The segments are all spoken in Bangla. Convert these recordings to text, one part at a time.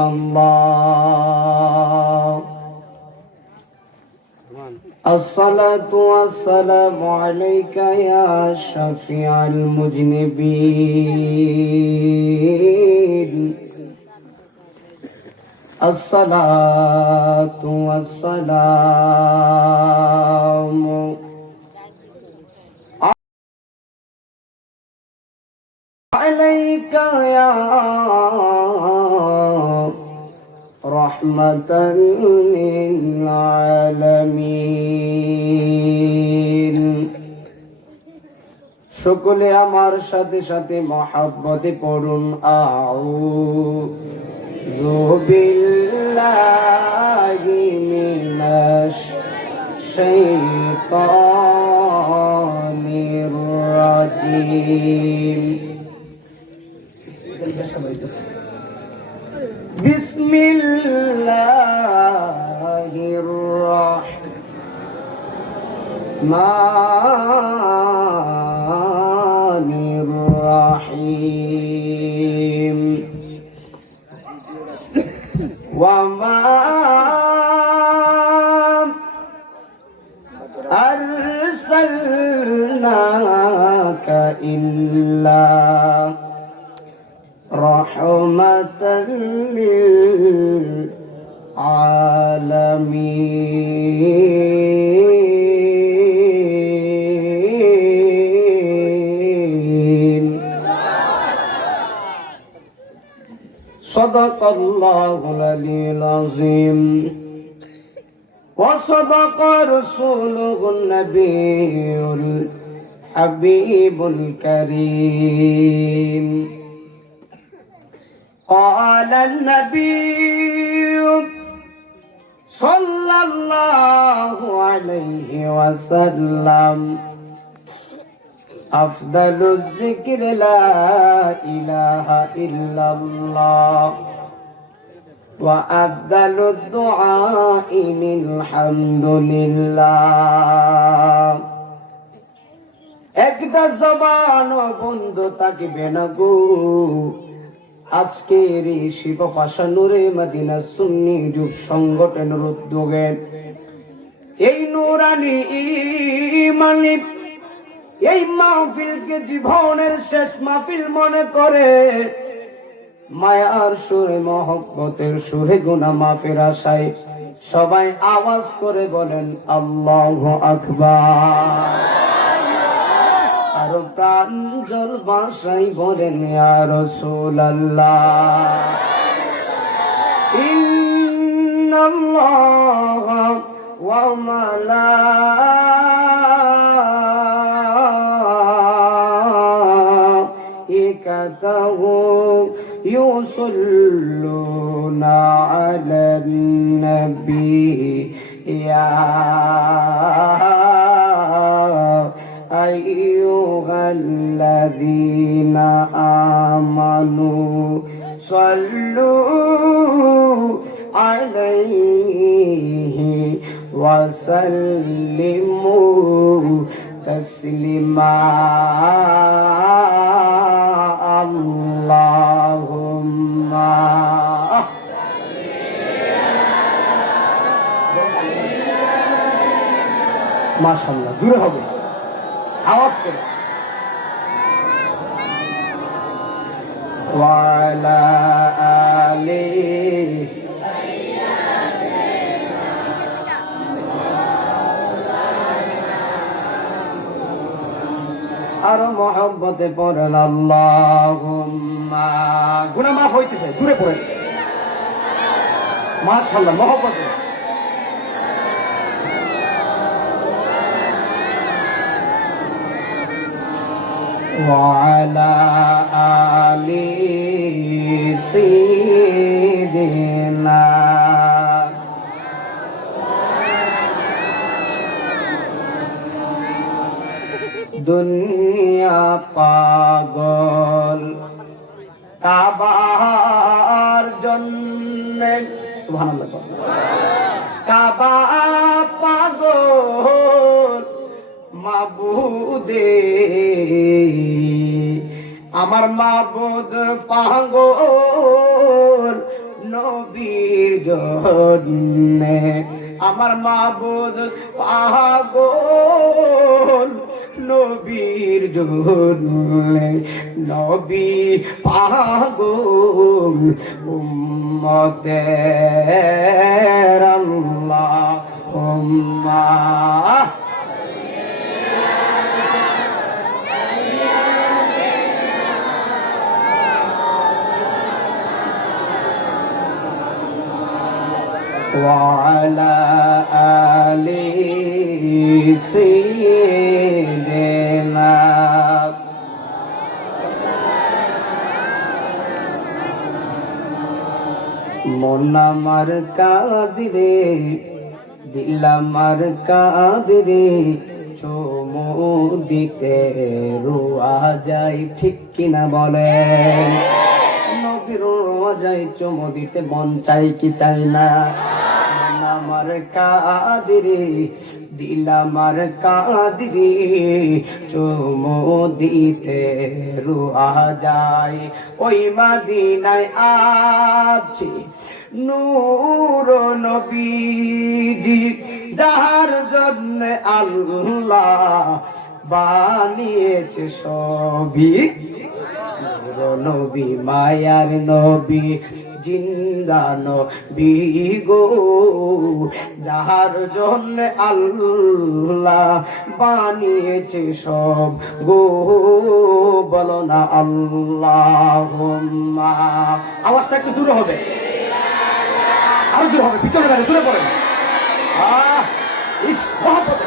الله الصلاة والسلام عليك يا شفيع المذنبين الصلاة والسلام عليك يا رحمة للعالمين সকলে আমার সাথে সাথে মহব্বতে পড়ুন আউযু বিল্লাহি মিনাশ শাইতানির রাজিম বিসমিল্লাহির রহমানির রহিম ওয়ামা আরসালনাকা ইল্লা رحمة للعالمين صدق الله العلي العظيم وصدق رسوله النبي الحبيب الكريم قال النبي صلى الله عليه وسلم أفضل الذكر لا إله إلا الله وأفضل الدعاء الحمد لله একটা জবান বন্ধ থাকবে না গো আজকের এই শিবপাশা নূরে মদিনা সুন্নি যুব সংগঠনের উদ্যোগে এই নূরানি ঈমানি এই মাহফিলকে জীবনের শেষ মাহফিল মনে করে মায়ার সুরে মহব্বতের সুরে গুনাহ মাফের আশায় সবাই আওয়াজ করে বলেন আল্লাহু আকবার। আরো প্রাঞ্জল ভাষায় বলেন ইয়া রাসূলুল্লাহ ইন্নাল্লাহা ওয়া মালাইকাতাহু ইউসাল্লুনা আলান নবী ইয়া أيها الذين آمنوا صلوا عليه وسلموا تسليما اللهم ما شاء الله জোরে হবে আওয়াজ করে ওয়ালা আলি আর মহব্বতে পড়েন আল্লাহুম্মা গুনাহ মাফ হইতেছে দূরে পড়েন মাশাআল্লাহ মহব্বতে وعلى آل سيدنا দুনিয়া পাগল কাবার জন্যে সুবহানাল্লাহ কাবা পাগল মাবুদে আমার মাবুদ পাগল জন্যে আমার মাবুদ পাগল নবীর জন্যে নবী পাগল উম্মতের আল্লাহুম্মা وعلى آل سيدنا মন আমার কাঁদরে দিল আমার কাঁদরে চুমু দিতে রোয়া যায় ঠিক কিনা বলেন নবীর রোয়া যায় চুমু দিতে মন চাই কি চাই না মন আমার কাঁদরে দিল আমার কাঁদরে চুমু দিতে রোয়া যায় ওই মদিনায় আছে নূর নবীজি যার জন্য আল্লাহ বানিয়েছে সবই নূর নবী মায়ার নবী জিন্দা নবী গো যার জন্য আল্লাহ বানিয়েছে সব গো বলো না আল্লাহুম্মা আওয়াজটা একটু দূরে হবে আরো দূরে হবে পিছনে গেলে দূরে পড়ে ইস মহব্বত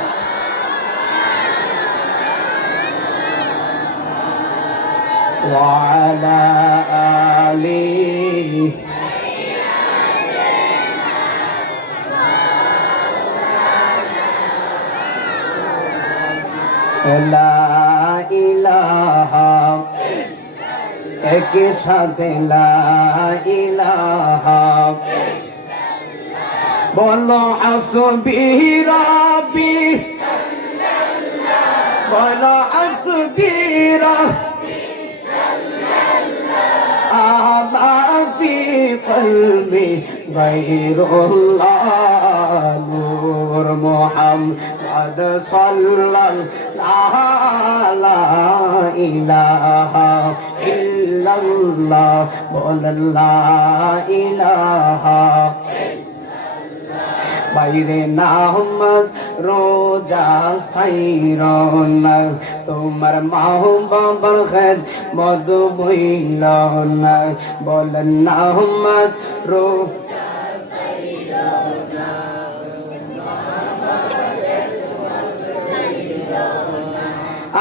وعلى آله لا إله एक साथ ला इलाहा बोलो हस्बी रब्बी बोलो हस्बी रब्बी आमा फी क़ल्बी गैरुल्लाह नूर मुहम्मद सल्लल्लाहु ला इलाहा इल्लल्लाह बोल ला इलाहा বাইরে নামাজ রোজা সাইরন তোমার মাও বাবার খেদ মদ বইল না বলেন নামাজ রোজা সাইরন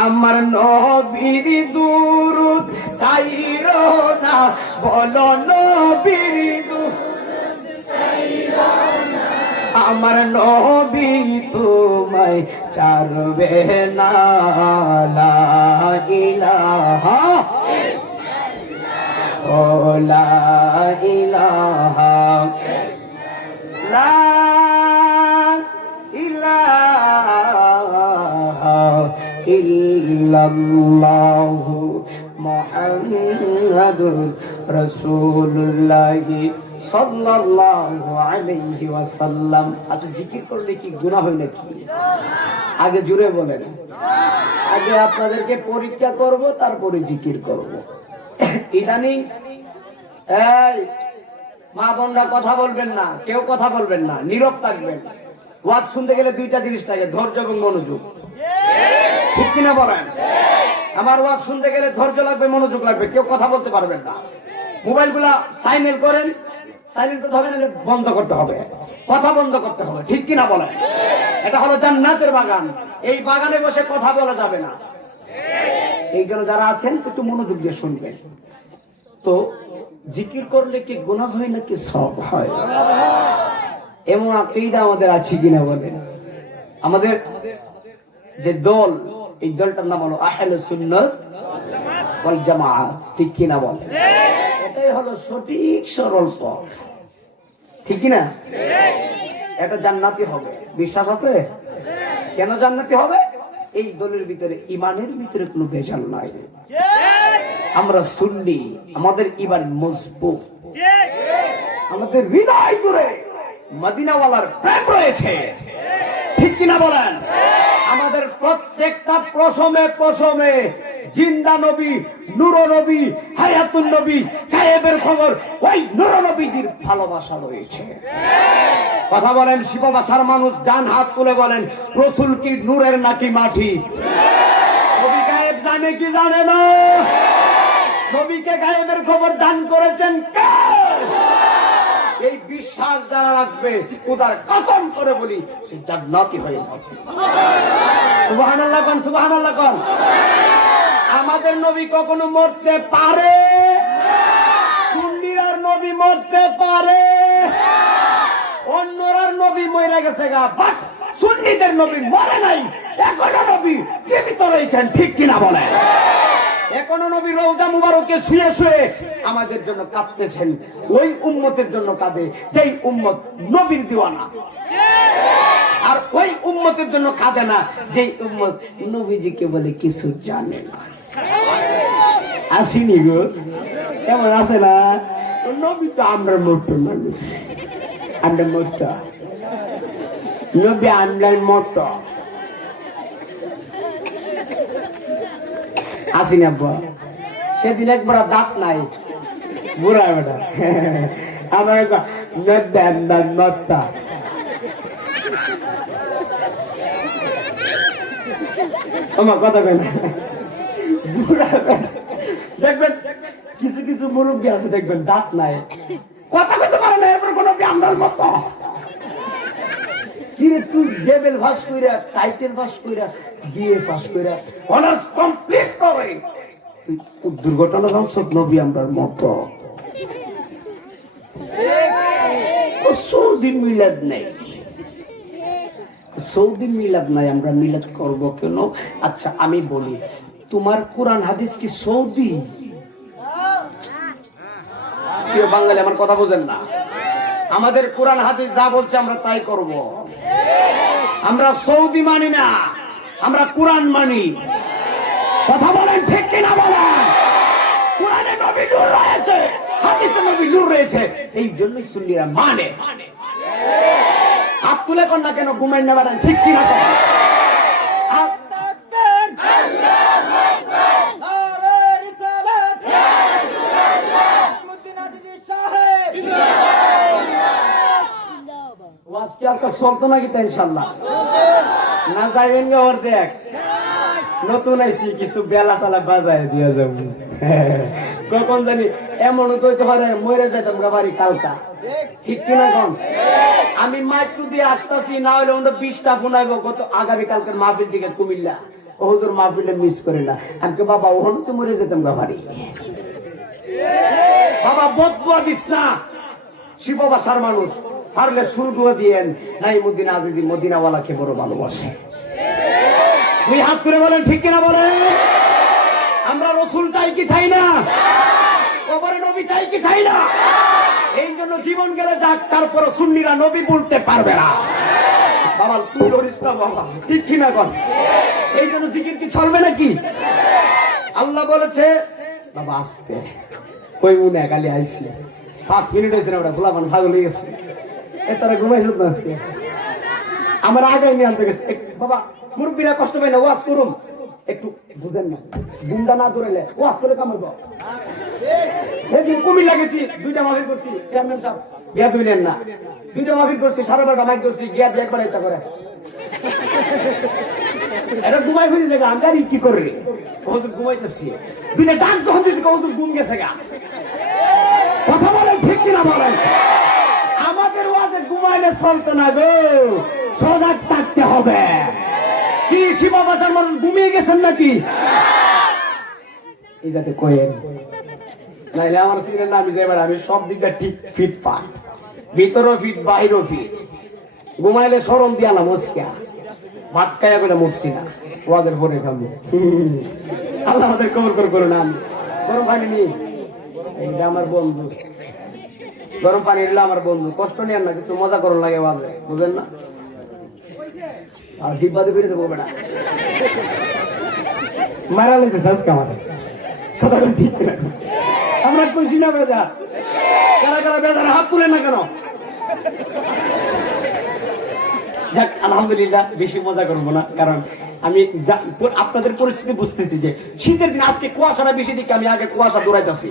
আমার নবীর দুরূদ চাইরো না বলো নবীর দুরূদ চাইরো না আমার নবী তোমায় ছাড়বে না লা ইলাহা ও লা ইলাহা লা ইলাহা ইল্লাল্লাহু মুহাম্মাদুর রাসূলুল্লাহ সাল্লাল্লাহু আলাইহি ওয়াসাল্লাম। আচ্ছা জিকির করলে কি গুনাহ হয় নাকি? আগে জুড়ে বলেন। আগে আপনাদেরকে পরীক্ষা করব তারপরে জিকির করব। ইদানিং এই মা বোনরা কথা বলবেন না, কেউ কথা বলবেন না, নীরব থাকবেন। ওয়াজ শুনতে গেলে দুইটা জিনিস লাগে, ধৈর্য এবং মনোযোগ। ঠিক কিনা বলেন? আমার ওয়াজ শুনতে গেলে ধৈর্য লাগবে, মনোযোগ লাগবে, কেউ কথা বলতে পারবেন না। মোবাইলগুলা সাইলেন্ট করেন, সাইলেন্ট করতে হবে না, বন্ধ করতে হবে, কথা বন্ধ করতে হবে। ঠিক কিনা বলেন? এটা হলো জান্নাতের বাগান, এই বাগানে বসে কথা বলা যাবে না। এই জন্য যারা আছেন একটু মনোযোগ দিয়ে শুনবেন। তো জিকির করলে কি গুনাহ হয় নাকি সওয়াব হয়? এমন আকীদা আমাদের আছে কিনা বলেন? আমাদের যে দল, এই দলটার নাম হলো আহলুস সুন্নাহ ওয়াল জামাআত। ঠিক কিনা বলেন? এটাই হলো সঠিক সরল পথ। ঠিক কিনা? এটা জান্নাতি হবে, বিশ্বাস আছে? কেন জান্নাতি হবে? এই দলের ভিতরে ঈমানের ভিতরে কোনো ভেজাল নাই। আমরা সুন্নি, আমাদের ঈমান মজবুত, আমাদের হৃদয় জুড়ে মদিনাওয়ালার প্রেম রয়েছে, ঠিক কিনা বলেন? আমাদের প্রত্যেকটা প্রশমে প্রশমে জিন্দা নবী, নূর নবী, হায়াতুন নবী, গায়েবের খবর ওই নূর নবীজির ভালোবাসা রয়েছে। কথা বলেন, শিববাসার মানুষ ডান হাত তুলে বলেন, রসুল কি নূরের নাকি মাটি? নবী গায়েব জানে কি জানে না? নবীকে গায়েবের খবর দান করেছেন কে? এই বিশ্বাস যারা রাখবে, খোদার কসম করে বলি, সে জান্নাতি হয়ে যাবে। সুবহানাল্লাহ কোন, সুবহানাল্লাহ কোন। আমাদের নবী কখনো মরতে পারে? সুন্নিরার নবী মরতে পারে? অন্যরার নবী মরে গেছে গা, বাট সুন্নিদের নবী মরে নাই, এখনো নবী জীবিত রয়েছেন, ঠিক কিনা বলে? এখনো নবী রওজা মুবারকে শুয়ে শুয়ে আমাদের জন্য কাঁদতেছেন। ওই উম্মতের জন্য কাঁদে যেই উম্মত নবীর দিওয়ানা, আর ওই উম্মতের জন্য কাঁদে না যেই উম্মত নবীজিকে বলে কিছু জানে না। আসিনি গো, কেমন আছে না? নবী তো আমরা মোটো মানুষ, আমরা মোটো নবী, আমরা মোটো। আসিনি আব্বা, সেদিন একবার দাঁত নাই, বুড়া বেটা আমার আমার কথা কেন বুড়া বেটা। দেখবেন কিছু কিছু মুরব্বী আছে, দেখবেন দাঁত নাই, কথা কথা পারে না, এরপর কোনো ব্যান্ডার মতো কিরে তুই লেভেল পাস কইরা, টাইটেল পাস কইরা, বিএ পাস কইরা, অনার্স কমপ্লিট করে তুই দুর্ঘটনা সংসদ নবী আমরার মতো। সৌদি মিলাদ নেই, সৌদি মিলাদ নাই, আমরা মিলাদ করব কেন? আচ্ছা আমি বলি, তোমার কোরআন হাদিস কি সৌদি? কেউ বাঙালি আমার কথা বোঝেন না। আমাদের কোরআন হাদিস যা বলছে আমরা তাই করব। আমরা সৌদি মানি না, আমরা কোরআন মানি। কথা বলেন, ঠিক কিনা বলেন? কোরআনে নবী নূর রয়েছে, হাদিসে নবী নূর রয়েছে, এই জন্যই সুন্নিরা মানে। হাত তুলে কর না কেন, ঘুমাই না বলেন, ঠিক কিনা? চলতো নাকি তাই ইনশাল্লাহ না যাইবেন গে? ওর দেখ নতুন আইসি, কিছু বেলা চালা বাজায় দিয়া যাবো, কখন জানি এমন কইতে পারে মরে যাইতাম গা বাড়ি কালকা, ঠিক কিনা কম? আমি মাইকটু দিয়ে আসতেছি, না হলে ওটা 20টা ফোনাইবো গত আগামী কালকের মাহফিল দিকে কুমিল্লা, ও হুজুর মাহফিলে মিস করে না। আমি বাবা ওখানে তো মরে যেতাম গা বাড়ি। বাবা বদুয়া দিস না, শিববাসার মানুষ পারলে সুরদুয়া দিয়েন, নাইমুদ্দিন আজিজি মদিনাওয়ালাকে বড় ভালোবাসে। তুই হাত তুলে বলেন, ঠিক কিনা বলেন? আমরা রসুল চাই কি চাই না? কবরে নবী চাই কি চাই না? এই জন্য জীবন গেলে যাক, তারপরে সুন্নিরা নবী বলতে পারবে না। বাবা তুই ধরিস না বাবা, ঠিক কিনা কর? এই জন্য জিকির কি চলবে নাকি? আল্লাহ বলেছে বাবা আসতে, ওই মনে কালি আইসি 5 মিনিট হয়েছে না, ওটা ভোলা পান ভাগ হয়ে গেছে, তারা ঘুমাইছ না আজকে, আমার আগে নিয়ে আনতে গেছে। বাবা মুরব্বীরা কষ্ট পাই না, ওয়াজ করুন একটু, বুঝেন না, গুন্ডা না ধরেলে ওয়াজ করে কামাবো। সেদিন কুমিল্লা গেছি, 2টা মাহফিল করছি, চেয়ারম্যান সাহেব গিয়া দিলেন না, 2টা মাহফিল করছি, 12:30 মাইক করছি, গিয়া দিয়ে একবার একটা করে এটা ঘুমাই ফিরে জায়গা, আমি জানি কি করবে, হুজুর ঘুমাইতেছি, বিনা ডাক যখন দিয়েছি হুজুর ঘুম গেছে গা। কথা বলেন, ঠিক কিনা বলেন? আমাদের ওয়াজে ঘুমাইলে চলতে না গো, সজাগ থাকতে হবে। কি শিববাসার মানুষ ঘুমিয়ে গেছেন নাকি? এই যাতে কয়েন নাইলে আমার সিনের নাম যাইবার, আমি সব দিকটা ঠিক ফিট পাই, ভিতরও ফিট বাইরও ফিট। ঘুমাইলে সরম দিয়া না মস্কা, ভাত খাইয়া করে মরছি না, ওয়াজের পরে খাবো। আল্লাহ আমাদের কবর করো না। গরম পানি নিয়ে, এইটা আমার বন্ধু, গরম পানি নিলে আমার বন্ধু, কষ্ট নেন না, কিছু মজা করুন লাগে ওয়াজে, বুঝেন না? আর হিবাদে ফিরে যাবো বেটা, মারা লেগে শেষ কামার, ঠিক না? আমরা খুশি না বেজা? যারা কারা বেজার হাত তুলে না কেন? যাক আলহামদুলিল্লাহ, বেশি মজা করবো না, কারণ আমি আপনাদের পরিস্থিতি বুঝতেছি যে শীতের দিন আজকে কুয়াশাটা বেশি দিকে আমি আগে কুয়াশা দৌড়াইতেছি,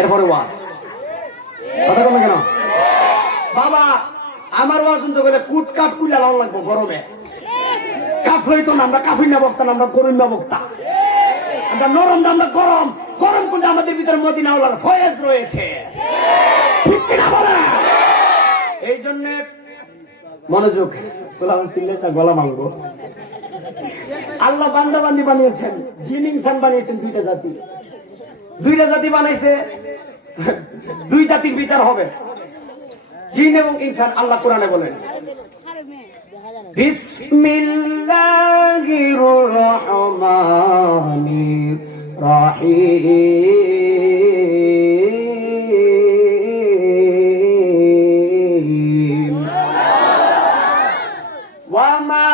এরপরে ওয়াজ। কথা বলবেন কেন বাবা? আমার ওয়াজ শুনতে গেলে কুট কাট কুইলা লাল লাগবো গরমে। কাফ হইতো না, আমরা কাফুই না বক্তা না, আমরা গরম না বক্তা, আমরা নরম না, আমরা গরম। গরম কিন্তু আমাদের ভিতরে মদিনা ওয়ালার ফয়েজ রয়েছে, ঠিক কিনা বলেন? এই জন্য মনোযোগ, গলা মালবো। আল্লাহ বান্দা বান্দি বানিয়েছেন, জিন ইনসান বানিয়েছেন দুইটা জাতি। দুইটা জাতি বানাইছে, দুই জাতির বিচার হবে, জিন এবং ইনসান। আল্লাহ কোরআনে বলেন বিসমিল্লাহির রহমানির রহিম ওয়ামা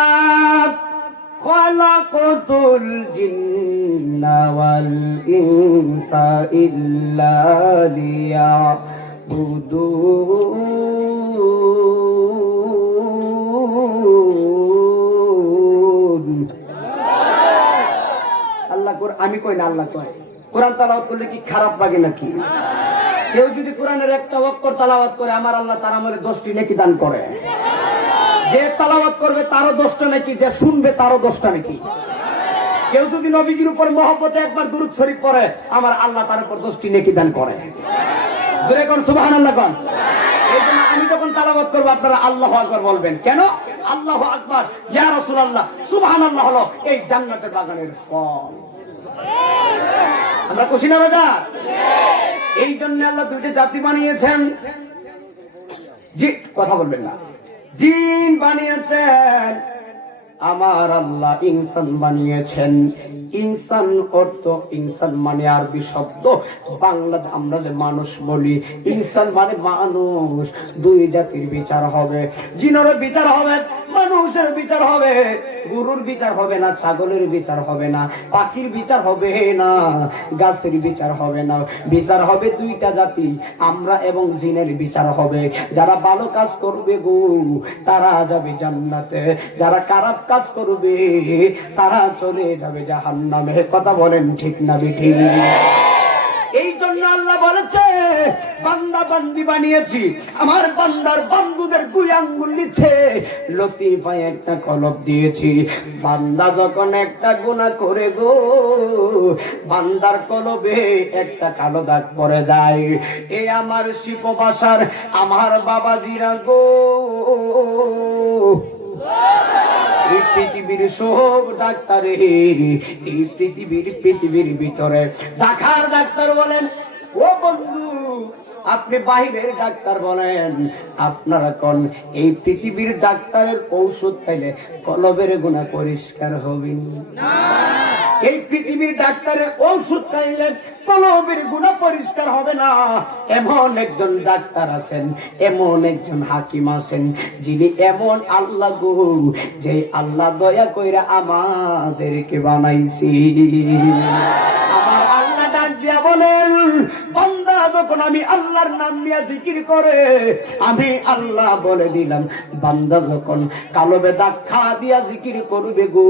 খালাকতুল জিন্না ওয়াল ইনসা ইল্লা লিয়াবুদুন। আল্লাহ আমি কই না, আল্লাহ কয়। কোরআন তেলাওয়াত করলে কি খারাপ লাগে নাকি? কেউ যদি কোরআনের একটা অক্ষর তেলাওয়াত করে, আমার আল্লাহ তার আমলে 10টি নেকি দান করে। যে তেলাওয়াত করবে তারও 10টা নেকি, যে শুনবে তারও 10টা নেকি। কেউ যদি নবীজির উপর মহব্বতে একবার দুরূদ শরীফ পড়ে, আমার আল্লাহ তার উপর 10টি নেকি দান করে। জোরে কোন সুবহানাল্লাহ কোন। এইজন্য আমি যখন তেলাওয়াত করব আপনারা আল্লাহু আকবার বলবেন। কেন? আল্লাহু আকবার, ইয়া রাসূলুল্লাহ, সুবহানাল্লাহ হলো এই জান্নাতের বাগানের ফল। আমরা খুশি না বাজার? এই জন্য আল্লাহ দুইটা জাতি বানিয়েছেন। জি, কথা বলবেন না। জিন বানিয়েছেন, আমার আল্লাহ ইনসান বানিয়েছেন। ইনসান অর্থ, ইনসান মানে আরবি শব্দ, বাংলা আমরা যে মানুষ বলি, ইনসান মানে মানুষ। দুই জাতির বিচার হবে, জিনের বিচার হবে, মানুষের বিচার হবে। গরুর বিচার হবে না, ছাগলের বিচার হবে না, পাখির বিচার হবে না, গাছের বিচার হবে না। বিচার হবে দুইটা জাতি, আমরা এবং জিনের বিচার হবে। যারা ভালো কাজ করবে গো, তারা যাবে জান্নাতে, যারা খারাপ কাজ করবে তারা চলে যাবে জাহান্নামে। কথা বলেন ঠিক না বেঠিক? এই জন্য আল্লাহ বলেছে বান্দা বান্দি বানিয়েছি, আমার বান্দার বন্ধুদের 2 আঙ্গুল নিচে লতিফায় একটা কলব দিয়েছি। বান্দা যখন একটা গুনাহ করে গো, বান্দার কলবে একটা কালো দাগ পড়ে যায়। এই আমার শিপ ভাষার আমার বাবাজিরা গো, এই পৃথিবীর সব ডাক্তার, এই পৃথিবীর ভিতরে ঢাকার ডাক্তার বলেন, ও বন্ধু আপনি বাহিরের ডাক্তার বলেন, আপনারা কোন এই পৃথিবীর ডাক্তারের ঔষধ খাইলে কলবের গুনাহ পরিষ্কার হবে না? এই পৃথিবীর ডাক্তারের ঔষধ খাইলে কলবের গুনাহ পরিষ্কার হবে না। এমন একজন ডাক্তার আছেন, এমন একজন হাকিম আছেন, যিনি এমন আল্লাহ গো, যে আল্লাহ দয়া কইরা আমাদেরকে বানাইছি। আমার আল্লাহ ডাক দিয়া বলেন, বান্দা যখন আমি আল্লাহর নাম নিয়ে জিকির করে, আমি আল্লাহ বলে দিলাম, বান্দা যখন কলবে দাগ খা দিয়া জিকির করবে গো,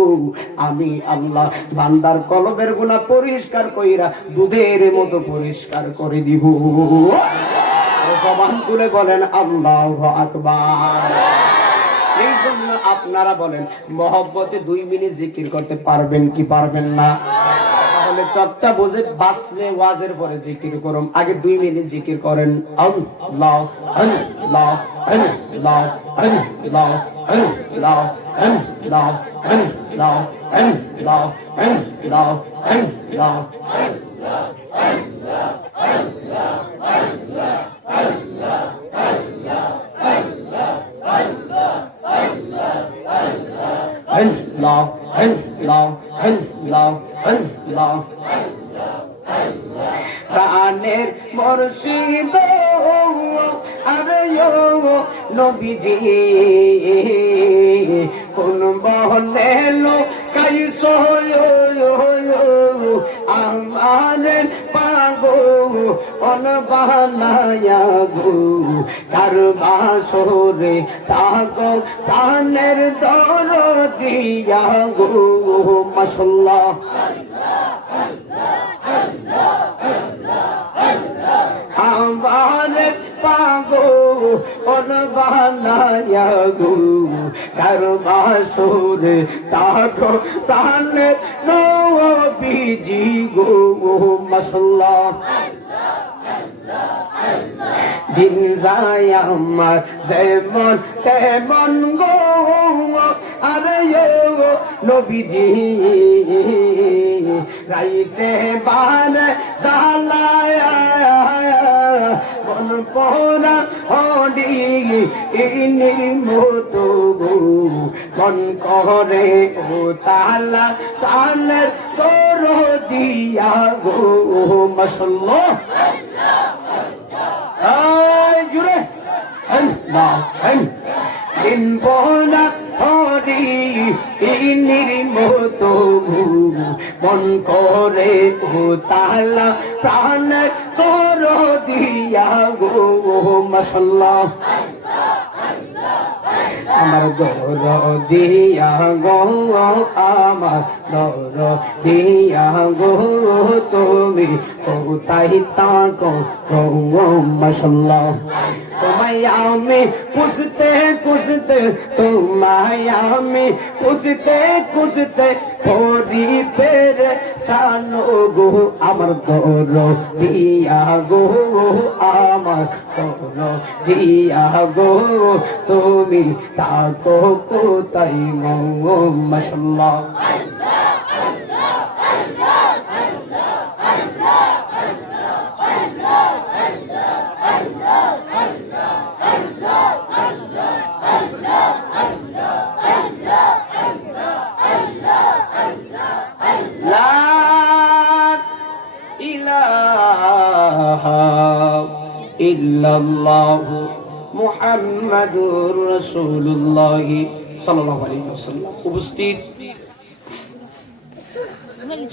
আমি আল্লাহ বান্দার কলবের গুনাহ পরিষ্কার কইরা দুধের মতো পরিষ্কার করে দিব। জবান খুলে বলেন আল্লাহু আকবার। এই জন্য আপনারা বলেন, মহব্বতে 2 মিনিট জিকির করতে পারবেন কি পারবেন না? তাহলে চটটা বুঝে বাসলে ওয়াজের পরে জিকির করুন, আগে 2 মিনিট জিকির করেন। আল্লাহ আল্লাহ আল্লাহ আল্লাহ আল্লাহ আল্লাহ আল্লাহ আল্লাহ আল্লাহ আল্লাহ Allah, Allah, Allah, Allah. প্রাণের মুর্শিদ আরে ও নবীজি, কোন বহনে কাইসো আমার পাগো অন বানায়া গো কার বাসরে তাকো প্রাণের দরদিয়া গো মাশাআল্লাহ আমার পাগো অন বানায়া গো কার বাসরে তাকো প্রাণের নবীজি গো মাশাআল্লাহ দিন যায় আমার যেমন তেমন গো আরে ও নবীজি রাইতে বানে জালায়া বন পোনা হডি ইনির মতো গো মন করে ও তালা তালের তোর দিয়া গো মাশাআল্লাহ জুড়ে দিন বোনা হরি ইনির মতো মন করে ও তালা প্রাণ তোর দিয়া গো মাশাআল্লাহ আমার দর দিয়া গো আমার দর দিয়া গো তুমি কোথায় তাকো গো মাশাআল্লাহ তোমায় আমি খুঁজতে খুঁজতে তোমায় আমি খুঁজতে খুঁজতে পরি পেরেশান গো আমার দর দিয়া গো আমার দর দিয়া গো তুমি তাকো কোথায় গো মাশাআল্লাহ ইল্লাল্লাহু মুহাম্মাদুর রাসূলুল্লাহ সাল্লাল্লাহু আলাইহি ওয়াসাল্লাম। উপস্থিত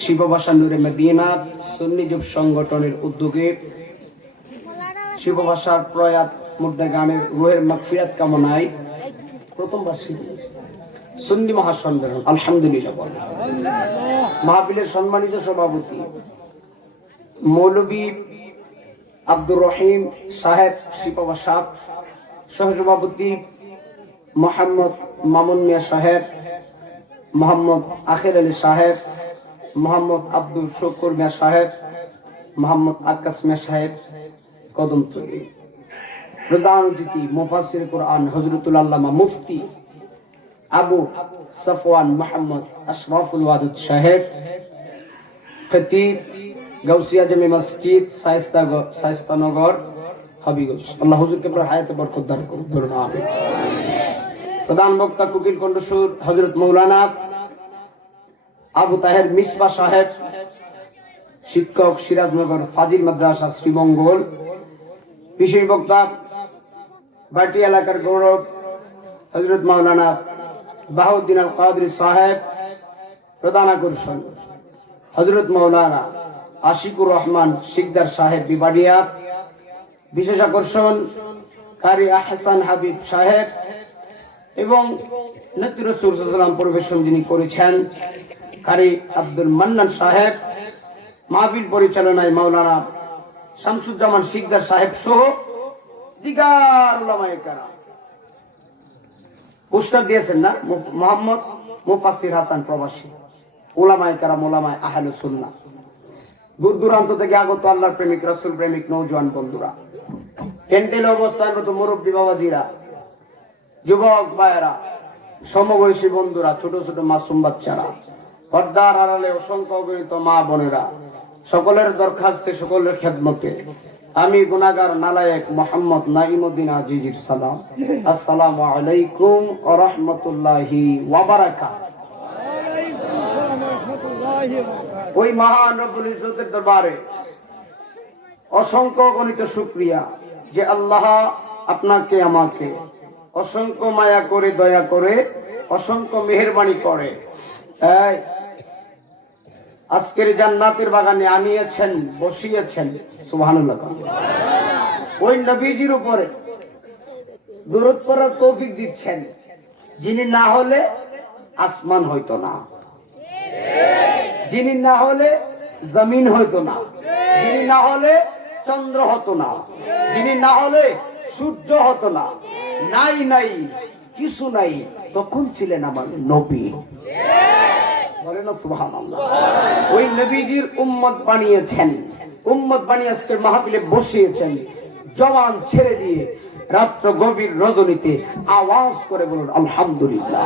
শিবভাষা নূরে মদিনা সুন্নি যুব সংগঠনের উদ্যোগে শিবভাষার প্রয়াত মুর্দাগানের রুহের মাগফিরাত কামনায় প্রথম বার্ষিকী সুন্নি মহাসম্মেলন আলহামদুলিল্লাহ বলেন। মাহফিলের সম্মানিত সভাপতি মৌলভী আব্দুর রহিম সাহেব শিবভাষা, সহসভাপতি মোহাম্মদ মামুন মিয়া সাহেব, মোহাম্মদ আখির আলী সাহেব, মোহাম্মদ আব্দুল শুকুর মিয়া সাহেব, মোহাম্মদ আকাশ মিয়া সাহেব কদমতলী। প্রধান অতিথি মুফাসসির কুরআন হযরতুল আল্লামা মুফতি আবু সাফওয়ান মোহাম্মদ আশরাফুল ওয়াদুদ সাহেব, খতিব গাউসিয়া জামে মসজিদ শায়েস্তানগর হাবিগঞ্জ। আল্লাহ হুজুরকে হায়াতে বরকত দান করুন, বলুন আমিন। প্রধান বক্তা কুকিল কণ্ঠসুর হযরত মাওলানা আবু তাহের মিসবাহ সাহেব, শিক্ষক সিরাজনগর ফাজিল মাদ্রাসা শ্রীমঙ্গল। বিশেষ বক্তা বাটি এলাকার গৌরব হযরত মাওলানা বাহাউদ্দিন আল কাদরি সাহেব। প্রধান আকর্ষণ হযরত মাওলানা আশিকুর রহমান শিকদার সাহেব বিবাড়িয়া। বিশেষ আকর্ষণ কারি আহসান হাবিব সাহেব এবং নবী রাসূল সাল্লাল্লাহু আলাইহি ওয়াসাল্লাম পরিবেশন যিনি করেছেন কারি আব্দুল মান্নান সাহেব। মাহফিল পরিচালনায় মাওলানা শামসুজ্জামান শিকদার সাহেব সহ দিগার উলামায়ে কেরাম। পুরস্কার দিয়েছেন না মোহাম্মদ মুফাসসির হাসান প্রবাসী, উলামায়ে কেরাম, উলামায়ে আহলুস সুন্নাহ, দূর দূরান্ত থেকে আগত আল্লাহর প্রেমিক রাসূল প্রেমিক নওজোয়ান বন্ধুরা, ক্যান্টেলে অবস্থানরত মুরব্বী বাবাজিরা, যুবক ভাইয়েরা, সমবয়সী বন্ধুরা, ছোট ছোট মাসুম বাচ্চারা, পর্দার আড়ালে অসংখ্য অগণিত মা বোনেরা, সকলের দরখাস্তে সকলের খেদমতে আমি গুনাহগার নালায়েক মোহাম্মদ নাঈমউদ্দিন আজিজির সালাম। আসসালামু আলাইকুম ওয়া রাহমাতুল্লাহি ওয়া বারাকাতুহু। ওই মহান রব্বুল ইজ্জতের দরবারে অসংখ্য গণিত শুকরিয়া যে আল্লাহ আপনাকে আমাকে অসংখ্য মায়া করে, দয়া করে, অসংখ্য মেহেরবানি করে আজকের জান্নাতের বাগানে আনিয়েছেন, বসিয়েছেন। সুবহানাল্লাহ। ওই নবীজির উপরে দুরূদ পড়ার তৌফিক দিচ্ছেন, যিনি না হলে আসমান হইতো না, যিনি না হলে জমিন হইতো না, যিনি না হলে চন্দ্র হতো না, যিনি না হলে সূর্য হতো না। নাই নাই কিছু নাই, তখন ছিলেন আমার নবী। বলেন না সুবহানাল্লাহ। ওই নবীজির উম্মত বানিয়েছেন, উম্মত বানিয়ে আজকে মাহফিলে বসিয়েছেন। জবান ছেড়ে দিয়ে রাত্র গভীর রজনীতে আওয়াজ করে বলুন আলহামদুলিল্লাহ।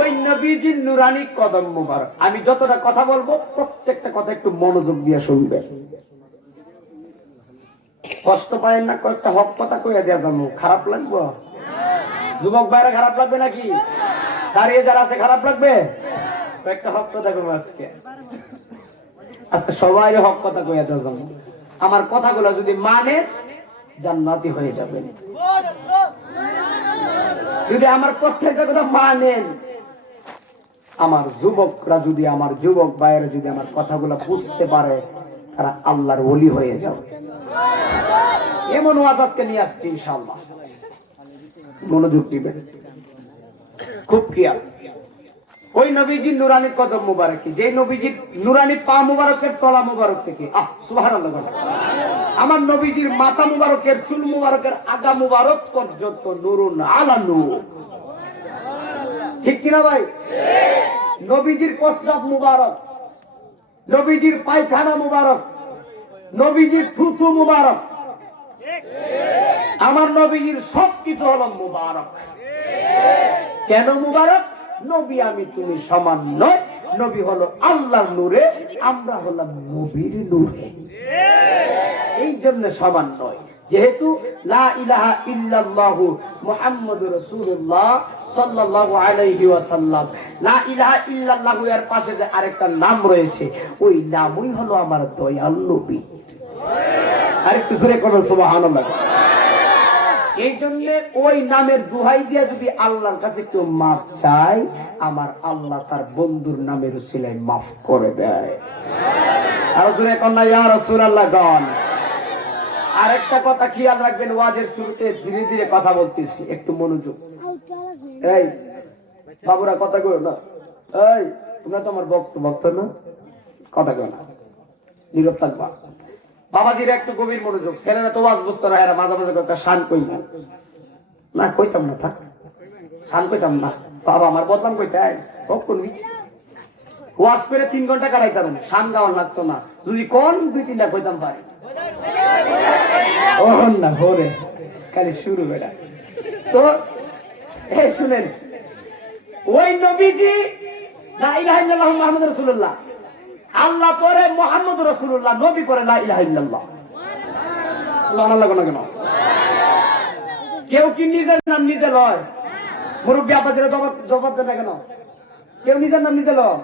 ওই নবীজির নুরানি কদম মুবারক। আমি যতটা কথা বলবো প্রত্যেকটা কথা একটু মনোযোগ দিয়ে শুনবেন। কষ্ট পায় না, কয়েকটা হক কথা কইয়া দেয়া যাবো, খারাপ লাগবো? যুবক ভাইরা খারাপ লাগবে নাকি? দাঁড়িয়ে যারা আছে খারাপ লাগবে? কয়েকটা হক কথা কইবো আজকে। আজকে সবাই হক কথা কইয়া দেওয়া যাবো। আমার কথাগুলো যদি মানে জান্নাতি হয়ে যাবেন। যদি আমার প্রত্যেকটা কথা মানেন, আমার যুবকরা যদি, আমার যুবক ভাইয়েরা যদি আমার কথাগুলো বুঝতে পারে, তারা আল্লাহর ওলি হয়ে যাবে। এমন ওয়াজ আজকে নিয়ে আসছি ইনশাআল্লাহ। মনোযোগ দিবেন, খুব খেয়াল। ওই নবীজির নুরানি কদম মুবারক, যে নবীজির নুরানি পা মুবারকের তলা মুবারক থেকে সুবহানাল্লাহ, আমার নবীজির মাথা মুবারকের চুল মুবারকের আগা মুবারক পর্যন্ত নূরুন আলা নূর। ঠিক কিনা ভাই? নবীজির প্রস্রাব মুবারক, নবীজির পায়খানা মুবারক, নবীজির থুথু মুবারক, আমার নবীজির সবকিছু হলো মুবারক। কেন মুবারক? নবী আমি তুমি সমান নয়, নবী হলো আল্লাহর নূরে, আমরা হলাম নবীর নূরে, এই জন্য সমান নয়। যেহেতু লা ইলাহা ইল্লাল্লাহু মুহাম্মাদুর রাসূলুল্লাহ সাল্লাল্লাহু আলাইহি ওয়াসাল্লাম, লা ইলাহা ইল্লাল্লাহু এর পাশে যে আরেকটা নাম রয়েছে, ওই নামই হলো আমার দয়াল নবী। আরেকটু জোরে করো সুবহানাল্লাহ। এই জন্য ওই নামের দোহাই দিয়া যদি আল্লাহর কাছে কেউ মাফ চায়, আমার আল্লাহ তার বন্ধুর নামের উসিলায় মাফ করে দেয়। আর জোরে কন্যা ইয়া রাসূলুল্লাহ গান। আরেকটা কথা খেয়াল রাখবেন, ওয়াজের শুরুতে ধীরে ধীরে কথা বলতেছি, একটু মনোযোগ। এই বাবুরা কথা কইও না, এই তোমরা তো আমার ভক্ত না, কথা কইও না, নীরব থাকবা। বাবাজির একটু গভীর মনোযোগ। ছেলেরা তো ওয়াজ বুঝতো না, এরা মাঝে মাঝে একটা শান কই না, কইতাম না, থাক শান কইতাম না। বাবা আমার বদনাম কইতে কখন ওয়াজ করে 3 ঘন্টা কাটাইতাম, শান গাওয়ান লাগতো না। যদি কোন 2-3টা কইতাম পারি, ওহন না হরে খালি শুরু বেটা। তো শুনেন, ওই নবীজি লা ইলাহা ইল্লাল্লাহু মুহাম্মাদুর রাসূলুল্লাহ, আল্লাহ পরে মুহাম্মদুর রাসূলুল্লাহ, নবী পরে লা ইলাহা ইল্লাল্লাহ। সুবহানাল্লাহ। কেন কেউ কি নিজের নাম নিজে লয়? মুরব্বী আব্বাজিরা জবাব দেন না কেন? কেউ নিজের নাম নিজে লয়?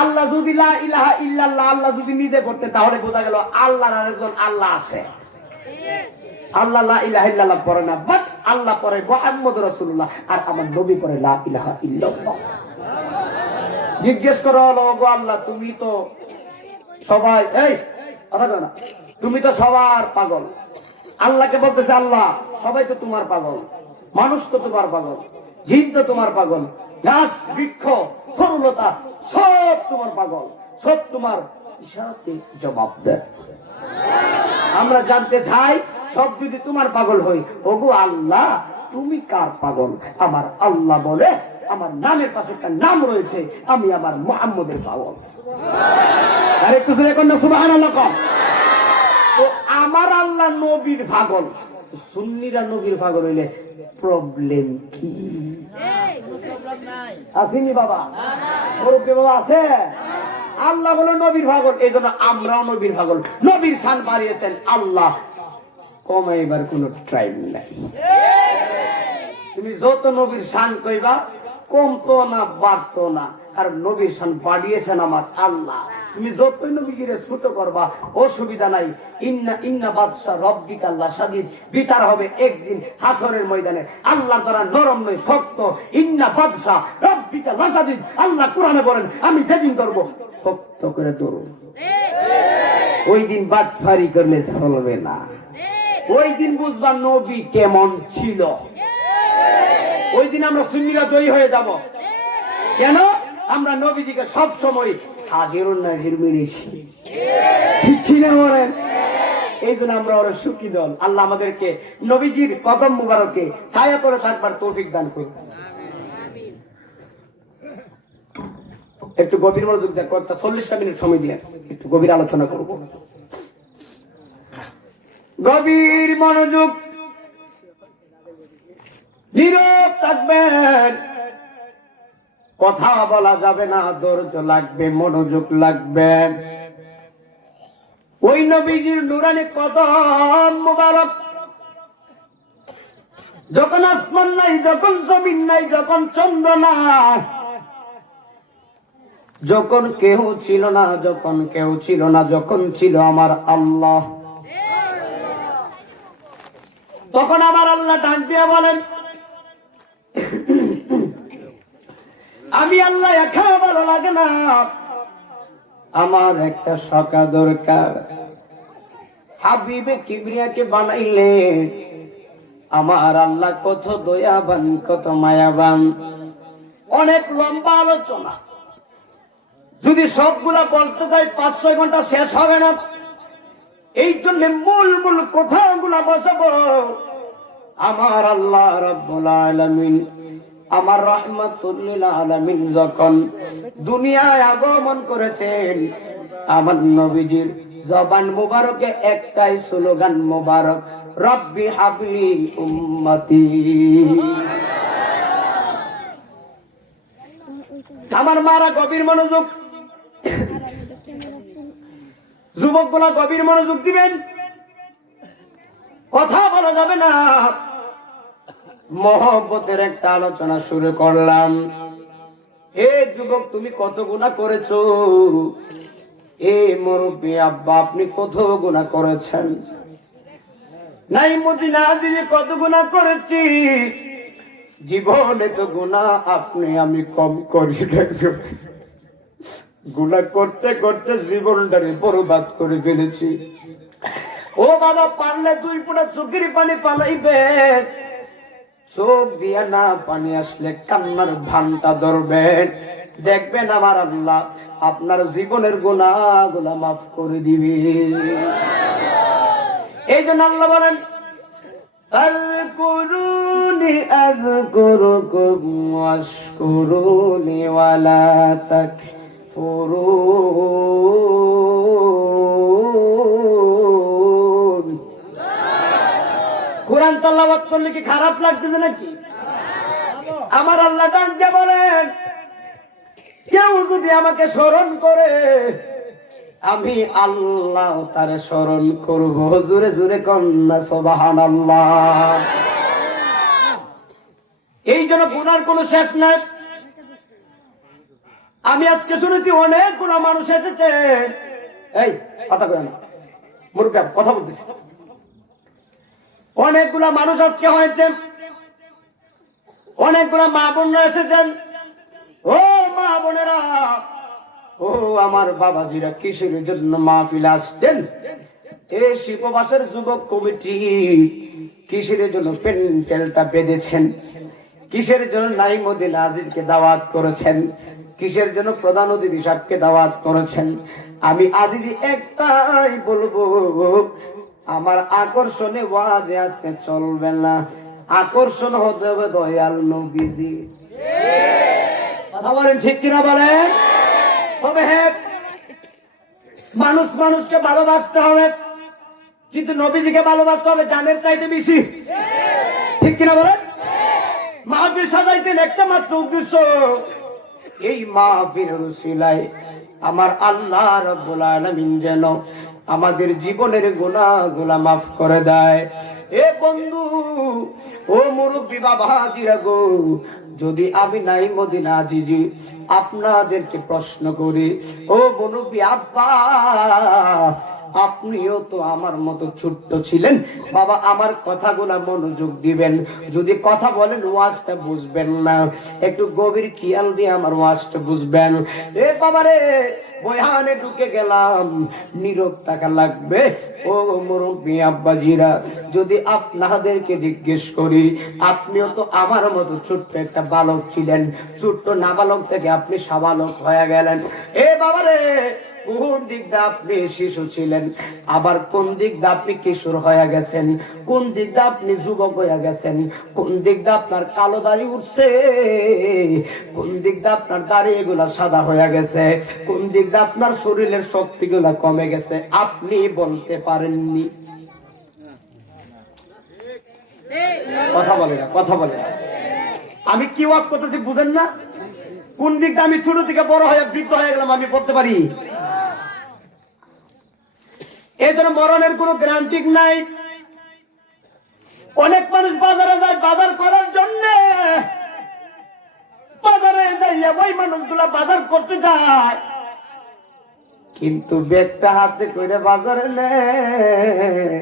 আল্লাহ যদি লা ইলাহা ইল্লাল্লাহ আল্লাহ যদি নিজে করতে, তাহলে বোঝা গেল আল্লাহর আরেকজন আল্লাহ আছে। আল্লাহ লা ইলাহা ইল্লাল্লাহ পড়ে না, বাট আল্লাহ পড়ে মুহাম্মদুর রাসূলুল্লাহ, আর আমার নবী পড়ে লা ইলাহা ইল্লাল্লাহ। জিজ্ঞেস করো, ওগো আল্লাহ তুমি তো সবাই, এই কথা কও না, তুমি তো সবার পাগল। আল্লাহকে বলতেছে আল্লাহ সবাই তো তোমার পাগল, মানুষ তো তোমার পাগল, জিন তো তোমার পাগল, গাছ বৃক্ষ তরুলতা সব তোমার পাগল, সব তোমার ইশারাতে জবাব দেয়। আমরা জানতে চাই, সব যদি তোমার পাগল হই, ওগো আল্লাহ তুমি কার পাগল? আমার আল্লাহ বলে আমার নামের পাশে একটা নাম রয়েছে, আমি আমার মুহাম্মদের পাগল। আরে কিছু এখন না সুবহানাল্লাহ। তো আমার আল্লাহ নবীর পাগল, সুন্নিরা নবীর পাগল হইলে প্রবলেম কি? আসেনি বাবা? মুরব্বী বাবা আছে? আল্লাহ বলে নবীর পাগল, এই জন্য আমরাও নবীর পাগল। নবীর শান বাড়িয়েছেন আল্লাহ, কমাইবার কোন টাইম নাই। তুমি যত নবীর শান কইবা কমতো না বাড়তো না, কারণ নবীর শান বাড়িয়েছেন আমার আল্লাহ। তুমি যতই নবীকে ছোট করবা অসুবিধা নাই। ইন্না ইন্না বাদশা রব্বিকা লাশাদীদ, বিচার হবে একদিন হাসরের ময়দানে। আল্লাহ তারা নরম নয়, শক্ত। ইন্না বাদশা রব্বিকা লাশাদীদ, আল্লাহ কোরআনে বলেন আমি যেদিন ধরব শক্ত করে ধরব। ওই দিন বাটফারি করলে চলবে না। ওই দিন বুঝবা নবী কেমন ছিল। ওই দিন আমরা সুন্নিরা জয়ী হয়ে যাব। কেন? আমরা নবীজিকে সব সময় আগেরও নাগের মেরেছি, ঠিক কিনা বলেন? এই জন্য আমরা ওরা সুখী দল। আল্লাহ আমাদেরকে নবীজির কদম মুবারকে ছায়া করে থাকবার তৌফিক দান করুন। একটু গভীর মনোযোগ দেন, কয়েকটা 40টা মিনিট সময় দিয়ে একটু গভীর আলোচনা করব। গভীর মনোযোগ, নীরব থাকবেন, কথা বলা যাবে না, ধৈর্য লাগবে, মনোযোগ লাগবে। ওই নবীজির নুরানি কদম মুবারক যখন আসমান নাই, যখন জমিন নাই, যখন চন্দ্র নাই, যখন কেউ ছিল না, যখন কেউ ছিল না, যখন ছিল আমার আল্লাহ, তখন আমার আল্লাহ ডাক দিয়ে বলেন আমি আল্লাহ একা ভালো লাগে না, আমার একটা সকা দরকার। হাবিবে কিবরিয়াকে বানাইলে আমার আল্লাহ কত দয়াবান, কত মায়াবান। অনেক লম্বা আলোচনা, যদি সবগুলা বলতে যাই 5-6 ঘন্টা শেষ হবে না। এই জন্য মূল মূল কথাগুলা বসাবো। আমার আল্লাহ রাব্বুল আলামিন, আমার রাহমাতুল লিল আলামিন যখন দুনিয়ায় আগমন করেছেন, আমার নবীজির জবান মুবারকে একটাই স্লোগান মুবারক, রব্বি হাবলি উম্মতি। আমার মারা গভীর মনোযোগ, যুবকগুলা গভীর মনোযোগ দিবেন, কথা বলা যাবে না। মহব্বতের একটা আলোচনা শুরু করলাম। এ যুবক, তুমি কত গুনাহ করেছো? এ মুরব্বী আব্বা, আপনি কত গুনাহ করেছেন? নাই মদিনা আজিজে কত গুনাহ করেছি, জীবনে তো গুনাহ আপনি আমি কম করি না। গুনাহ করতে করতে জীবনটাকে বরবাদ করে ফেলেছি। ও বাবা, পারলে 2 ফোঁটা চোখের পানি পালাইবে, চোখ দিয়া না পানি আসলে কান্নার ভানটা ধরবেন, দেখবেন আমার আল্লাহ আপনার জীবনের গুনাহগুলো মাফ করে দিবে। এই জন্য আল্লাহ বলেন আযকুরুনি আযকুরুকুম ওয়াশকুরুনি ওয়ালা তাকফুরুন। কোরআন তেলাওয়াত করলে কি খারাপ লাগতেছে নাকি? আমার আল্লাহ ডাক দিয়ে বলেন, কেউ যদি আমাকে স্মরণ করে আমি আল্লাহ তারে স্মরণ করব। জোরে জোরে কন্যা সুবহানাল্লাহ। এই জন্য গুনার কোনো শেষ নাই। আমি আজকে শুনেছি অনেকগুলো মানুষ এসেছে, এই কথা কয় না মুরব্বী, কথা বলতেছি। অনেকগুলা মানুষ আজকে হয়েছে, অনেকগুলা মা বোনরা এসেছেন। ও মা বোনেরা, ও আমার বাবাজিরা, কিসের জন্য মাহফিল আসছেন? এই শিল্পবাসের যুবক কমিটি কিসের জন্য প্যান্ডেলটা বেঁধেছেন? কিসের জন্য নাইমুদ্দিন আজিজকে দাওয়াত করেছেন? কিসের জন্য প্রধান অতিথি সাহেবকে দাওয়াত করেছেন? আমি আজিজি একটাই বলবো, আমার আকর্ষণে ওয়াজে আজকে চলবে না, আকর্ষণ হতে হবে দয়াল নবীজি। কথা বলেন ঠিক কিনা বলেন? তবে হ্যাঁ, মানুষ মানুষকে ভালোবাসতে হবে, কিন্তু নবীজিকে ভালোবাসতে হবে জানের চাইতে বেশি, ঠিক কিনা বলেন? মাহফিল সাজাইতেন একটা মাত্র উদ্দেশ্য, এই মাহফিলের উসিলায় আমার আল্লাহ রাব্বুল আলামিন যেন আমাদের জীবনের গুনাহগুলো মাফ করে দেয়। এ বন্ধু, ও মুরব্বী বাবাজিরা গো, যদি আমি নাই মদিনা জিজি আপনাদেরকে প্রশ্ন করি, ও মুরব্বী আব্বা, আপনিও তো আমার মতো ছোট্ট ছিলেন বাবা, আমার কথাগুলা মনোযোগ দিবেন, যদি কথা বলেন ওয়াজটা বুঝবেন না, একটু গভীর খেয়াল দিয়ে আমার ওয়াজটা বুঝবেন। এ বাবা রে, বয়ানে ঢুকে গেলাম, নীরব থাকা লাগবে। ও মুরব্বী আব্বাজিরা, যদি আপনাদেরকে জিজ্ঞেস করি, আপনিও তো আমার মতো ছোট্ট একটা বালক ছিলেন, ছোট্ট নাবালক থেকে আপনি সাবালক হয়ে গেলেন। এ বাবা রে, কোন দিকটা আপনি শিশু ছিলেন, আবার কোন দিকটা আপনি কিশোর হয়ে গেছেন, কোন দিকটা আপনি যুবক হয়ে গেছেন, কোন দিকটা আপনার কালো দাড়ি উঠছে, কোন দিকটা আপনার দাড়ি এগুলা সাদা হয়ে গেছে, কোন দিকটা আপনার শরীরের শক্তিগুলা কমে গেছে, আপনি বলতে পারেননি। কথা বলে না, কথা বলে না। আমি কি ওয়াজ করতেছি বুঝেন না? কোন দিকটা আমি ছোট থেকে বড় হয়ে বৃদ্ধ হয়ে গেলাম আমি বলতে পারি। এই জন্য মরণের কোনো গ্যারান্টি নাই। অনেক মানুষ বাজারে যায় বাজার করার জন্য, বাজারে যাইয়া ওই মানুষগুলা বাজার করতে যায়, কিন্তু ব্যাগটা হাতে করে বাজারে নেয়,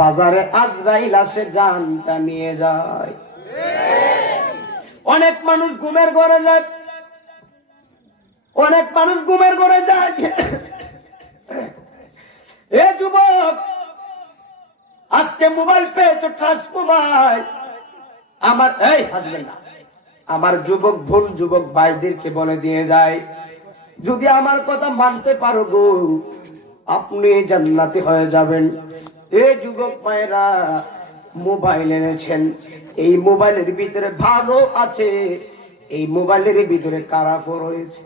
বাজারে আজরাইল আসে জানটা নিয়ে যায়। অনেক মানুষ ঘুমের ঘরে যায়, অনেক মানুষ ঘুমের ঘরে যায়। এ যুবক, আজকে মোবাইল পেয়েছো, টাচ মোবাইল, আমার এই হাসবেন না, আমার যুবক ভুল যুবক ভাইদেরকে বলে দিয়ে যায়, যদি আমার কথা মানতে পারো গো, আপনি জান্নাতি হয়ে যাবেন। এ যুবক ভাইরা, মোবাইল এনেছেন, এই মোবাইলের ভিতরে ভালো আছে, এই মোবাইলের ভিতরে খারাপও রয়েছে।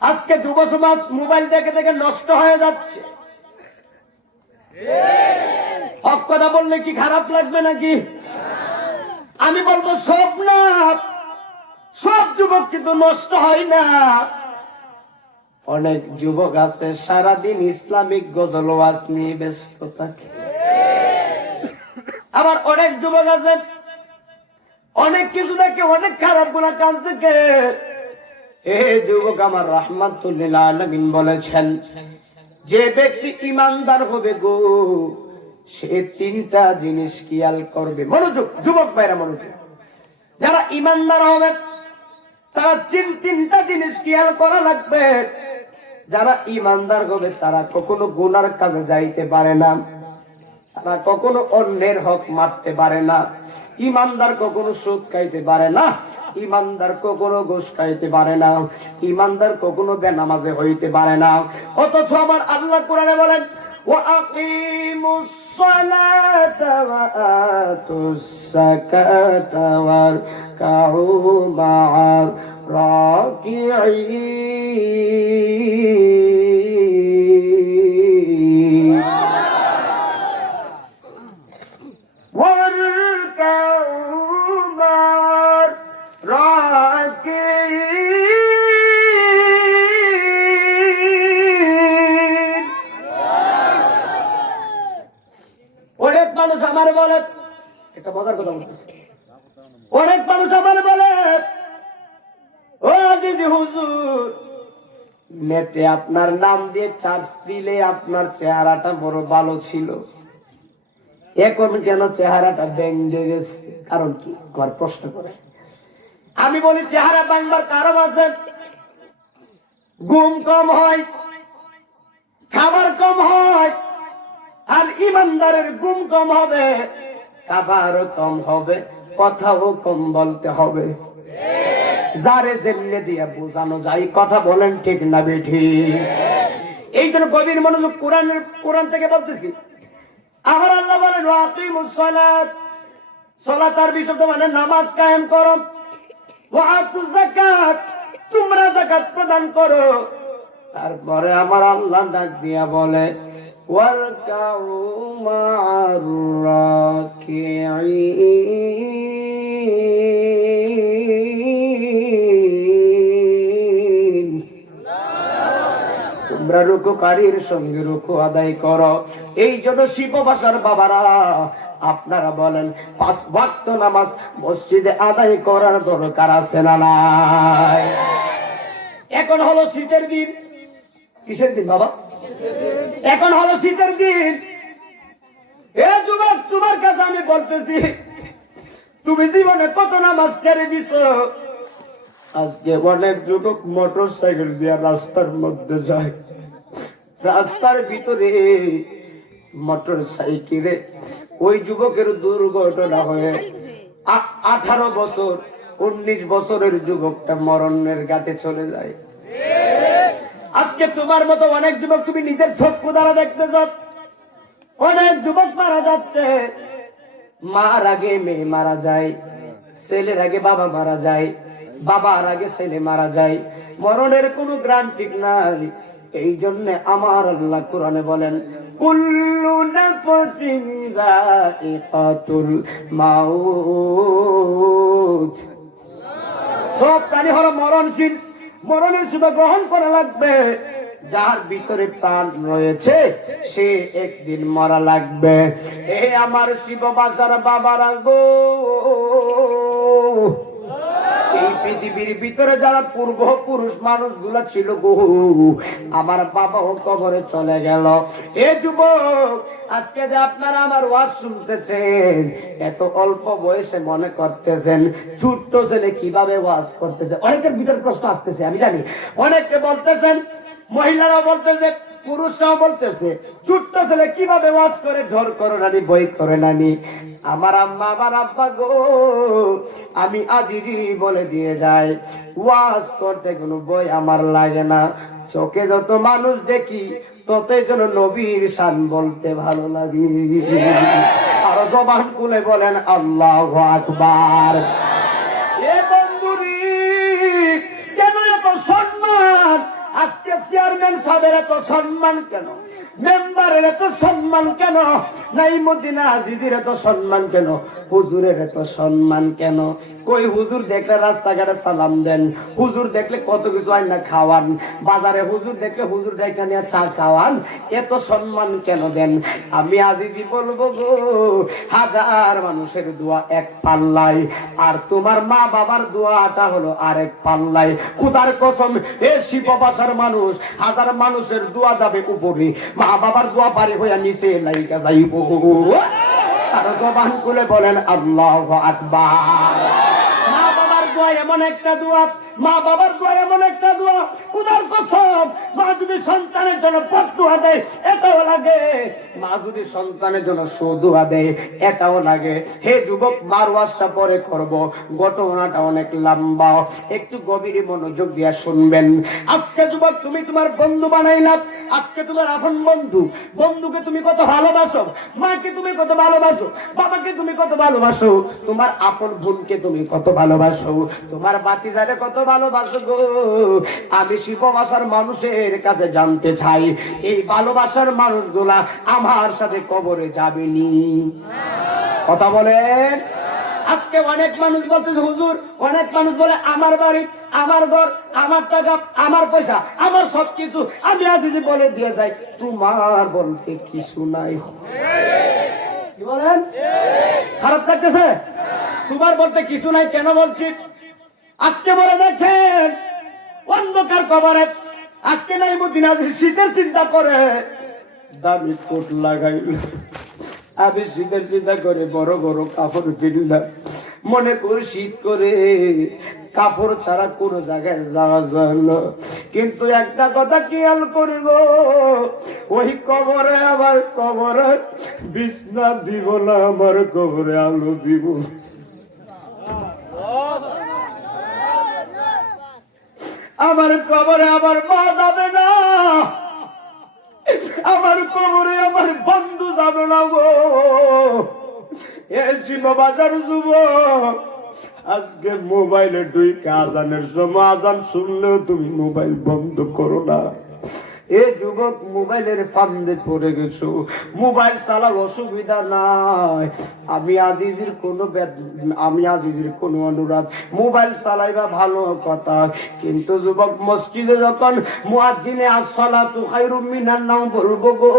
আজকে যুব সমাজ মোবাইল দেখে দেখে নষ্ট হয়ে যাচ্ছে। হক কথা বললে কি খারাপ লাগবে নাকি? আমি বলবো সব না, সব যুবক কিন্তু নষ্ট হয় না। অনেক যুবক আছে সারাদিন ইসলামিক গজল ওয়াজ নিয়ে ব্যস্ত থাকে, আবার অনেক যুবক আছে অনেক কিছু দেখে, অনেক খারাপ গুলা কাজ থেকে। এ যুবক আমার রাহমাতুল্লিল আলামিন বলেছেন, যে ব্যক্তি ইমানদার হবে গো, সে তিনটা জিনিস খেয়াল করবে। মনোযোগ যুবক ভাইরা, মনোযোগ। যারা ইমানদার হবে তারা তিনটা জিনিস খেয়াল করা লাগবে। যারা ইমানদার হবে তারা কখনো গুনার কাজে যাইতে পারে না, তারা কখনো অন্যের হক মারতে পারে না, ইমানদার কখনো সুদ খাইতে পারে না, ইমানদার কখনো ঘুষ খাইতে পারে না, ইমানদার কখনো বেনামাজে হইতে পারে না। অথচ আমার আল্লাহ কোরআনে বলেন, ওয়াকিমুস সালাতা ওয়া আতুস যাকাতা ওয়ারকাউ মা'আর রাকিঈন। অনেক মানুষ আমার বলে, একটা মজার কথা বলতেছে, অনেক মানুষ আমার বলে, ও দিদি হুজুর, নেটে আপনার নাম দিয়ে চার্জ দিলে আপনার চেহারাটা বড় ভালো ছিল, এখন কেন চেহারাটা ভেঙে গেছে, কারণ কি? আমার প্রশ্ন করে। আমি বলি, চেহারা ভাঙবার কারণ আছে। ঘুম কম হয়, খাবার কম হয়, আর ইমানদারের ঘুম কম হবে, খাবারও কম হবে, কথাও কম বলতে হবে। যারে যেমনে দিয়ে বোঝানো যায়, কথা বলেন ঠিক না বেঠি? এই জন্য গভীর মনোযোগ, কোরআন থেকে বলতেছি। আমার আল্লাহ বলেন, ওয়াকিমুস সালাত, সালাতের বিশুদ্ধ মানে নামাজ কায়েম করো, ওয়া আতুজ যাকাত, তোমরা যাকাত প্রদান করো। তারপরে আমার আল্লাহ ডাক দিয়া বলে, ওয়ারকাউ মা'আর রাকিঈন, তোমরা তোমরা রুকুকারীর সঙ্গে রুকু আদায় করো। এই জন্য শিব ভাষার বাবারা আপনারা বলেন 5 ওয়াক্ত নামাজ মসজিদে আদায় করার দরকার আছে না নাই? এখন হলো শীতের দিন। কিসের দিন বাবা? এখন হলো শীতের দিন। এ যুবক, তোমার কাছে আমি বলতেছি, তুমি জীবনে কত নামাজ ছেড়ে দিছো? আজকে অনেক যুবক মোটর সাইকেল দিয়ে রাস্তার মধ্যে যায়, রাস্তার ভিতরে মোটর সাইকেলে ওই যুবকের দুর্ঘটনা হয়ে 18 বছর 19 বছরের যুবকটা মরণের ঘাটে চলে যায়। আজকে তোমার মতো অনেক যুবক তুমি নিজের চক্ষু দ্বারা দেখতেছ, অনেক যুবক মারা যাচ্ছে। মার আগে মেয়ে মারা যায়, ছেলের আগে বাবা মারা যায়, বাবার আগে ছেলে মারা যায়। মরণের কোনো গ্যারান্টি নাই। এই জন্য আমার আল্লাহ কোরআনে বলেন, কুল্লু নাফসিন যায়িকাতুল মাউত। সব প্রাণী হলো মরণশীল, মরণের সুযোগ গ্রহণ করা লাগবে। যার ভিতরে প্রাণ রয়েছে সে একদিন মরা লাগবে। এ আমার শিব বাজার বাবারা গো, এই পৃথিবীর ভিতরে যারা পূর্বপুরুষ মানুষগুলা ছিল গো, আমার বাবাও কবরে চলে গেল। এ যুবক, আজকে যে আপনারা আমার ওয়াজ শুনতেছেন, এত অল্প বয়সে মনে করতেছেন ছোট্ট ছেলে কিভাবে ওয়াজ করতেছে। অনেকের ভিতরে প্রশ্ন আসতেছে, আমি জানি। অনেকে বলতেছেন, মহিলারাও বলতেছে, পুরুষরাও বলতেছে, ছোট্ট ছেলে কিভাবে ওয়াজ করে, ঢোল করে নানি, বই করে নানি। আমার আম্মা, আমার আব্বা গো, আমি আজিজি বলে দিয়ে যাই, ওয়াজ করতে কোনো বই আমার লাগে না। চোখে যত মানুষ দেখি ততই যেন নবীর শান বলতে ভালো লাগে। আর জবান খুলে বলেন আল্লাহু আকবার। এ বন্ধুরি, কেন এত সম্মান? আজকে চেয়ারম্যান সাহেবের এত সম্মান কেন? মেম্বারের এত সম্মান কেন? নাইমুদ্দিন আজিজির এত সম্মান কেন? হুজুরের এত সম্মান কেন? কই হুজুর দেখলে রাস্তাঘাটে সালাম দেন, হুজুর দেখলে কত কিছু আইনা খাওয়ান, বাজারে হুজুর দেখলে হুজুর দেখে নিয়ে চা খাওয়ান, এত সম্মান কেন দেন? আমি আজিজি বলবো গো, হাজার মানুষের দোয়া এক পাল্লাই, আর তোমার মা বাবার দোয়াটা হলো আরেক পাল্লাই। খুদার কসম, এ শিব ভাষার মানুষ, হাজার মানুষের দোয়া যাবে উপরে, মা বাবার দোয়া পারে হইয়া নিচে লাইকা যাইব। আর জবান খুলে বলেন আল্লাহু আকবার। মা বাবার দোয়া এমন একটা দোয়া, মা বাবার দোয়া এমন একটা দোয়া, খুদার কসম, মা যদি সন্তানের জন্য পদ্দোয়া দেয় এটাও লাগে, মা যদি সন্তানের জন্য সুদোয়া দেয় এটাও লাগে। হে যুবক, মার ওয়াজটা পরে করব, ঘটনাটা অনেক লম্বা, একটু গভীর মনোযোগ দিয়ে শুনবেন। আজকে যুবক, তুমি তোমার বন্ধু বানাইলা, আজকে তোমার আপন বন্ধু, বন্ধুকে তুমি কত ভালোবাসো, মাকে তুমি কত ভালোবাসো, বাবাকে তুমি কত ভালোবাসো, তোমার আপন বোনকে তুমি কত ভালোবাসো, তোমার বাতিজারে কত ভালোবাসো গো। আমি শিব ভাষার মানুষের কাছে জানতে চাই, এই ভালোবাসার মানুষগুলা আমার সাথে কবরে যাবেনি? কথা বলেন। আজকে অনেক মানুষ বলতেছে হুজুর, অনেক মানুষ বলে আমার বাড়ি, আমার ঘর, আমার টাকা, আমার পয়সা, আমার সবকিছু আমি আজিজি বলে দিয়ে যাই। তোমার বলতে কিছু নাই। কি বলেন? খারাপ লাগতেছে? তোমার বলতে কিছু নাই কেন বলছি? আজকে বলে দেখেন, অন্ধকার কবরে আজকে নাইমুদ্দিন আজিজ শীতের চিন্তা করে দামি কোট লাগাইল, আমি শীতের চিন্তা করে বড় বড় কাপড় কিনলাম, মনে করে শীত করে কাপড় ছাড়া কোনো জায়গায় যাওয়া যায় না। কিন্তু একটা কথা খেয়াল করি গো, ওই কবরে আবার কবরে বিছনা দিব না, আমার কবরে আলো দিব। আমার কবরে আমার মা যাবে না, আমার কবরে আমার বন্ধু যাবে না গো। এ শিব বাজার যুবক, আজকে মোবাইলে ঢুকে আজানের সময় আজান শুনলেও তুমি মোবাইল বন্ধ করো না। এ যুবক মোবাইলের ফান্দে পড়ে গেছো, মোবাইল চালার অসুবিধা নাই, আমি আজিজের কোনো অনুরোধ, মোবাইল চালাইবা ভালো কথা, কিন্তু যুবক মসজিদে যখন মুয়াজ্জিনে আসসালাতু খায়রুম মিনান নাওম বলবো গো,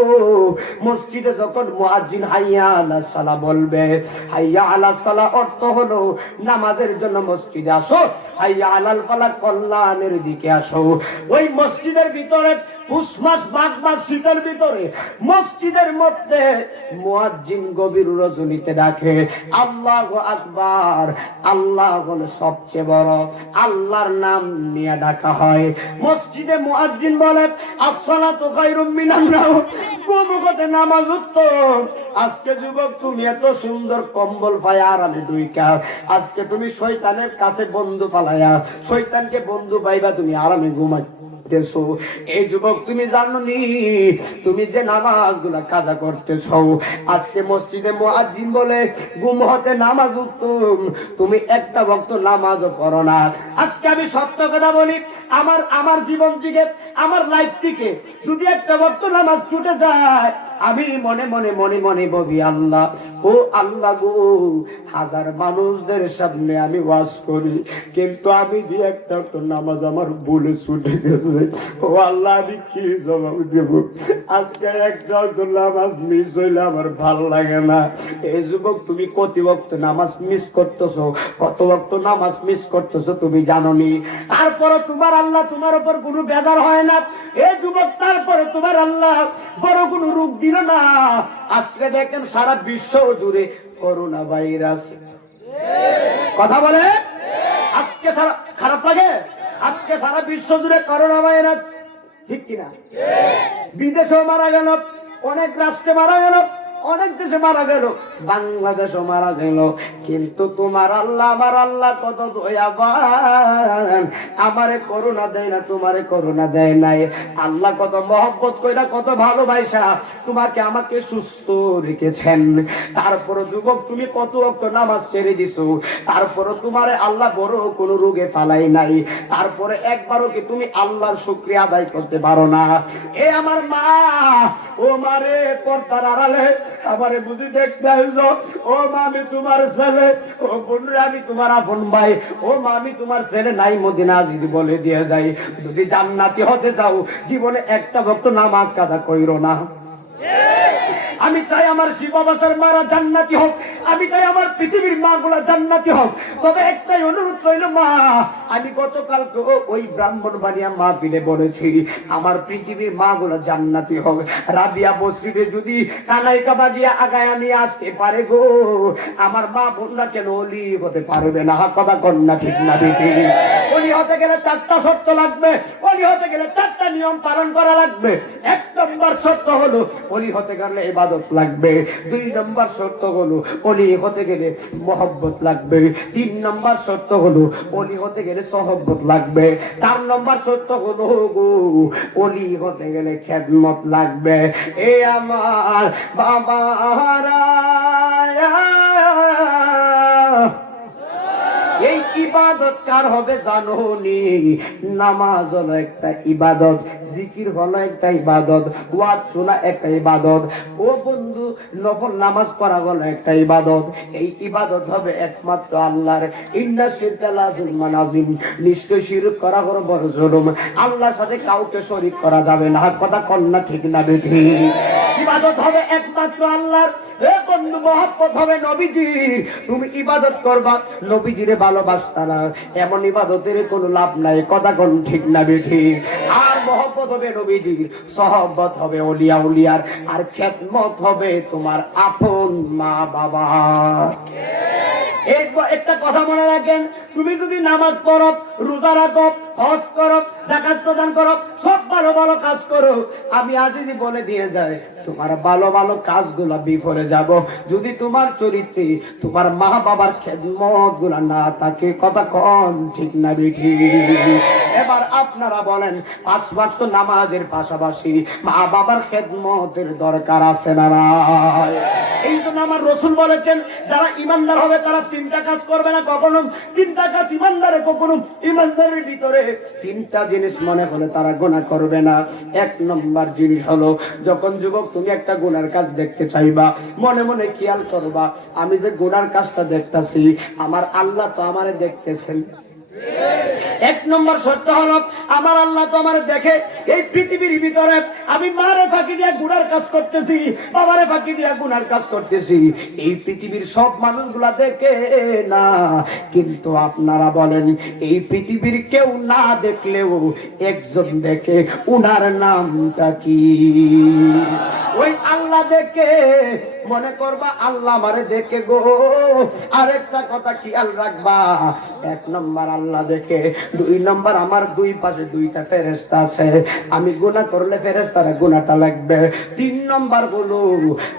মসজিদে যখন মুয়াজ্জিন হাইয়া আলাস সালাহ বলবে, হাইয়া আলাস সালাহ অর্থ হলো নামাজের জন্য মসজিদে আসো, হাইয়া আলাল ফালাহ কল্যাণের দিকে আসো। ওই মসজিদের ভিতরে ফুসমাস বাগ মাস শীতের ভিতরে মসজিদের মধ্যে মুয়াজ্জিন গভীর রজনীতে ডাকে আল্লাহু আকবার, আল্লাহ হলো সবচেয়ে বড়, আল্লাহর নাম নিয়ে ডাকা হয়। মসজিদে মুয়াজ্জিন বলে আসসালাতু খায়রুম মিনান নাওম, কোমুখতে নামাজ উত্তম। আজকে যুবক তুমি এত সুন্দর কম্বল পায়া আরামে দুইকা, আজকে তুমি শয়তানের কাছে বন্ধু পালায়া, শয়তানকে বন্ধু পাইবা, তুমি আরামে ঘুমাই। এই যুবক তুমি জানোনি তুমি যে নামাজগুলা কাজা করতেছ, আজকে মসজিদে মুয়াজ্জিন বলে ঘুম হতে নামাজ উত্তম, তুমি একটা ওয়াক্ত নামাজও পড়ো না। আজকে আমি সত্য কথা বলি, আমার জীবন থেকে, আমার লাইফ থেকে যদি একটা ওয়াক্ত নামাজ ছুটে যায়, আমি মনে মনে বলি আল্লাহ, ও আল্লাহ গো, হাজার মানুষদের সামনে আমি ওয়াজ করি, কিন্তু আমি যে একটা নামাজ আমার ভুলে ছুটে গেছে, ও আল্লাহ আমি কি জবাব দেব? আজকে একটা নামাজ মিস হইলে আমার ভাল লাগে না। এই যুবক তুমি কত ওয়াক্ত নামাজ মিস করতেছো, কত ওয়াক্ত নামাজ মিস করতেছো তুমি জানোনি? তারপরে তোমার আল্লাহ তোমার উপর কোনো বেজার হয় না। এই যুবক তারপরে তোমার আল্লাহ বড় কোনো রূপ দিল না। আজকে দেখেন সারা বিশ্ব জুড়ে করোনা ভাইরাস, কথা বলে আজকে সারা খারাপ লাগে, আজকে সারা বিশ্ব জুড়ে করোনা ভাইরাস, ঠিক কিনা? বিদেশেও মারা গেল, অনেক রাষ্ট্রে মারা গেল, অনেক দেশে মারা গেল, বাংলাদেশও মারা গেল, কিন্তু তোমার আল্লাহ, আমার আল্লাহ কত দয়াবান, আমারে করোনা দেয় না, তোমারে করোনা দেয় নাই। আল্লাহ কত মহব্বত কইরা, কত ভালোবাসা তোমাকে আমাকে সুস্থ রেখেছেন। তারপরে যুবক তুমি কত ওয়াক্ত নামাজ ছেড়ে দিছো, তারপরে তোমারে আল্লাহ বড় কোনো রোগে ফালাই নাই, তারপরে একবারও কি তুমি আল্লাহর শুকরিয়া আদায় করতে পারো না? এ আমার মা, ও মারে পর্দার আড়ালে আমারে বুঝি দেখতে আইছো, ও মা আমি তোমার ছেলে, ও বোনরা আমি তোমার আপন ভাই, ও মা আমি তোমার ছেলে নাই মদিনা যদি বলে দিয়ে যাই, যদি জান্নাতি হতে চাও জীবনে একটা ওয়াক্ত নামাজ কাজা কইরো না। আমি চাই আমার শিবাবাসার মারা জান্নাতি হোক, আমি চাই আমার পৃথিবীর মা গুলা জান্নাতি হোক, তবে একটাই অনুরোধ রইল মা, আমি গতকালকে ওই ব্রাহ্মণবাড়িয়া মাহফিলে বলেছি আমার পৃথিবীর মা গুলা জান্নাতি হোক। রাবিয়া বসরিতে যদি কানাই কাবা দিয়ে আগায় নিয়ে আসতে পারে গো, আমার মা বোনরা কেন ওলি হতে পারবে না? কথা কন্যা ঠিক না দিদি? ওলি হতে গেলে 4টা শর্ত লাগবে, ওলি হতে গেলে 4টা নিয়ম পালন করা লাগবে। 1 নম্বর শর্ত হলো ওলি হতে গেলে ইবাদত লাগবে, 2 নম্বর শর্ত হলো ওলি হতে গেলে মহব্বত লাগবে, 3 নম্বর শর্ত হলো ওলি হতে গেলে সহব্বত লাগবে, 4 নম্বর শর্ত হলো গো ওলি হতে গেলে খেদমত লাগবে। এ আমার বাবারা, এই ইবাদত কার হবে জানোনি? নামাজ হলো একটা ইবাদত, জিকির হলো একটা ইবাদত, ওয়াজ শোনা একটা ইবাদত, ও বন্ধু নফল নামাজ পড়া হলো একটা ইবাদত। এই ইবাদত হবে একমাত্র আল্লাহর। ইন্না শিরকা লা যুলমান আযীম, নিশ্চয় শিরক করা হলো বড় জুলুম, আল্লাহর সাথে কাউকে শরীক করা যাবে না। কথা কন্যা ঠিক না বেঠি? ইবাদত হবে একমাত্র আল্লাহর। এ বন্ধু মহব্বত হবে নবীজি, তুমি ইবাদত করবা, নবীজিরে ভালোবাসতা না, এমন ইবাদতের কোনো লাভ নাই। কথা কোন ঠিক না বেঠি? আর মহব্বত হবে নবীজির, সহবত হবে ওলিয়া উলিয়ার, আর খেদমত হবে তোমার আপন মা বাবা। একটা কথা মনে রাখেন, তুমি যদি নামাজ পড়ো, রোজা রাখো, হজ করো, যাকাত প্রদান করো, সব ভালো ভালো কাজ করো, আমি আজই বলে দিয়ে যাই তোমার ভালো ভালো কাজগুলা বিফলে যাব যদি তোমার চরিত্রে তোমার মা বাবার খেদমত গুলা না থাকে। কথা কন ঠিক না বেঠি? এবার আপনারা বলেন 5 ওয়াক্ত নামাজের পাশাপাশি মা বাবার খেদমতের দরকার আছে না নাই? এই জন্য আমার রাসূল বলেছেন যারা ঈমানদার হবে তারা তিনটা কাজ করবে না কখনো। তিনটা কাজ ঈমানদারে কখনো ঈমানদারের ভিতরে তিনটা জিনিস মনে হলে তারা গুনাহ করবে না। এক নম্বর জিনিস হলো যখন যুবক তুমি একটা গুনার কাজ দেখতে চাইবা মনে মনে খেয়াল করবা আমি যে গুনার কাজটা দেখতাছি আমার আল্লাহ তো আমারে দেখতেছেন। এক নম্বর সত্য হলো আমার আল্লাহ তো আমার দেখে। এই পৃথিবীর ভিতরে আমি মারে ফাঁকি দিয়ে গুনার কাজ করতেছি, বাবারে ফাঁকি দিয়ে গুনার কাজ করতেছি, এই পৃথিবীর সব মানুষগুলা দেখে না। কিন্তু আপনারা বলেন এই পৃথিবীর কেউ না দেখলেও একজন দেখে, উনার নামটা কি? ওই আল্লাহ দেখে। মনে করবা আল্লাহ আমারে দেখে গো। আরেকটা কথা খেয়াল রাখবা, এক নম্বর আল্লাহ দেখে, দুই নম্বর আমার দুই পাশে দুইটা ফেরেশতা আছে, আমি গুনাহ করলে ফেরেশতারা গুনাহটা লাগবে। তিন নম্বর হলো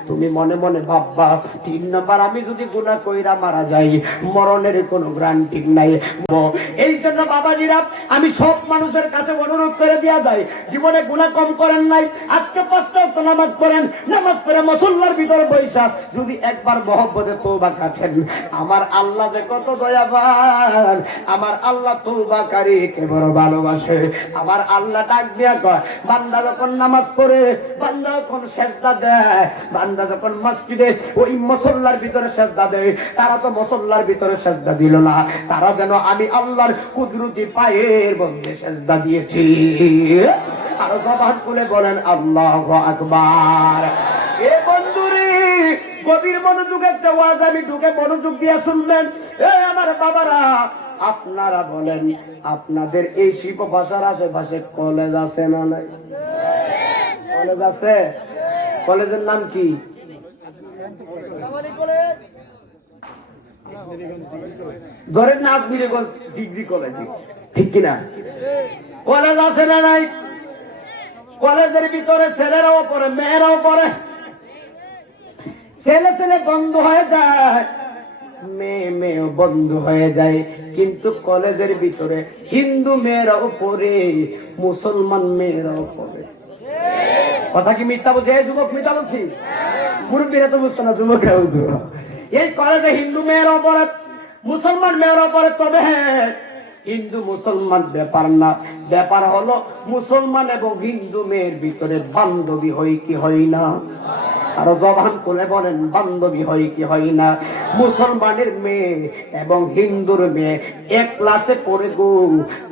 তুমি মনে মনে ভাববা তিন নম্বর আমি যদি গুনাহ কইরা মারা যাই মরণের কোনো গ্যারান্টি নাই। এই জন্য বাবাজিরা আমি সব মানুষের কাছে অনুরোধ করে দেয়া যায় জীবনে গুনাহ কম করেন নাই, আজকে 5 ওয়াক্ত নামাজ পড়েন, নামাজ পড়ে মুসল্লার ভিতরে বৈশা যদি একবার মহব্বতে তওবা কাটেন আমার আল্লাহ যে কত দয়াবান, আমার আল্লাহ তওবাকারীকে বড় ভালোবাসে। আমার আল্লাহ ডাক দিয়া কয় বান্দা যখন নামাজ পড়ে, বান্দা যখন সিজদা দেয়, বান্দা যখন মসজিদে ওই মুসল্লার ভিতরে সিজদা দেয়, তারা তো মুসল্লার ভিতরে সিজদা দিল না, তারা যেন আমি আল্লাহর কুদরতি পায়ের মধ্যে সিজদা দিয়েছি। আর জবান খুলে বলেন আল্লাহু আকবার। এ বন্ধুরে গভীর মনোযোগ একটা ওয়াজ আমি ঢুকে মনোযোগ দিয়ে শুনলেন। এই আমার বাবারা আপনারা বলেন আপনাদের এই শিল্প ভাষার আশেপাশে কলেজ আছে না নাই? কলেজ আছে? কলেজের নাম কি? ধরেন না আজমিরগঞ্জ ডিগ্রি কলেজ, ঠিক কিনা? কলেজ আছে না নাই? কলেজের ভিতরে ছেলেরাও পড়ে মেয়েরাও পড়ে, ছেলে ছেলে বন্ধ হয়ে যায়, মেয়ে মেয়েও বন্ধ হয়ে যায়। কিন্তু কলেজের ভিতরে হিন্দু মেয়েরাও পড়ে, মুসলমান মেয়েরাও পড়ে। কথা কি মিথ্যা বলছে? এই যুবক মিথ্যা বলছি? মুরব্বীরা তো বুঝতো না, যুবকরা বুঝতো। এই কলেজে হিন্দু মেয়েরাও পড়ে, মুসলমান মেয়েরাও পড়ে। তবে হ্যাঁ হিন্দু মুসলমান ব্যাপার না, ব্যাপার হলো মুসলমান এবং হিন্দু মেয়ের ভিতরে বান্ধবী হই কি হই না? আরো জবান খুলে বলেন বান্ধবী হয় কি হয় না? মুসলমানের মেয়ে এবং হিন্দুর মেয়ে এক ক্লাসে পড়ে গো,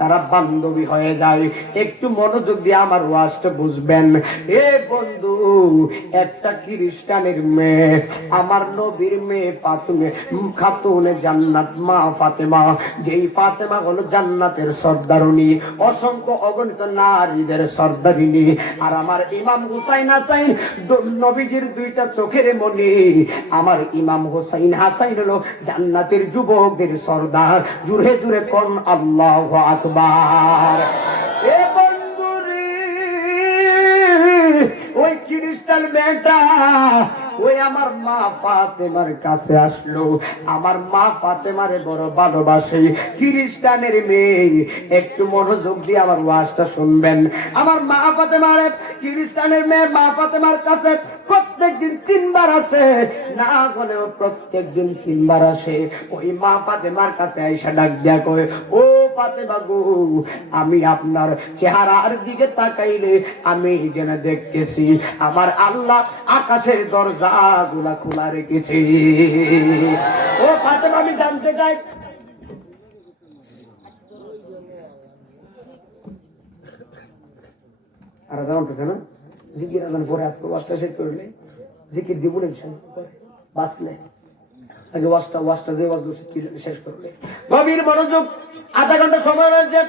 তারা বান্ধবী হয়ে যায়। একটু মনোযোগ দিয়ে আমার ওয়াজটা বুঝবেন। এ বন্ধু, একটা খ্রিস্টানের মেয়ে আমার নবীর মেয়ে ফাতেমা খাতুনে জান্নাত মা ফাতেমা, যেই ফাতেমা হলো জান্নাতের সর্দারণী, অসংখ্য অগণিত নারীদের সর্দারিনী। আর আমার ইমাম হুসাইন হাসাইন নবীজির দুইটা চোখের মনি, আমার ইমাম হুসাইন হাসাইন হলো জান্নাতের যুবকদের সর্দার। জুড়ে জুড়ে কোন আল্লাহু আকবার। এ বন্ধুরে ওই খ্রিস্টান মেয়েটা ওই আমার মা ফাতেমার কাছে আসলো, আমার মা ফাতেমারে বড় ভালোবাসে। খ্রিস্টানের মেয়ে, একটু মনোযোগ দিয়ে আমার ওয়াজটা শুনবেন। আমার মা ফাতেমারে খ্রিস্টানের মেয়ে মা ফাতেমার কাছে প্রত্যেকদিন 3 বার আসে, না বলেও প্রত্যেকদিন 3 বার আসে। ওই মা ফাতেমার কাছে আইসা ডাক দিয়া কয়, ও ফাতেমা গো, আমি আপনার চেহারার দিকে তাকাইলে আমি যেন দেখতেছি আমার আল্লাহ আকাশের দরজা গুলা খোলা রেখেছে। ও ফাতেমা, আমি জানতে চাই আর জানতেছে না জিকির আজান পরে আজকে ওয়াজটা শেষ করলে জিকির দিব না বাঁচলে আগে ওয়াজটা যে ওয়াজ শেষ করলে। গভীর মনোযোগ, আধা ঘন্টা সময় রয়েছে,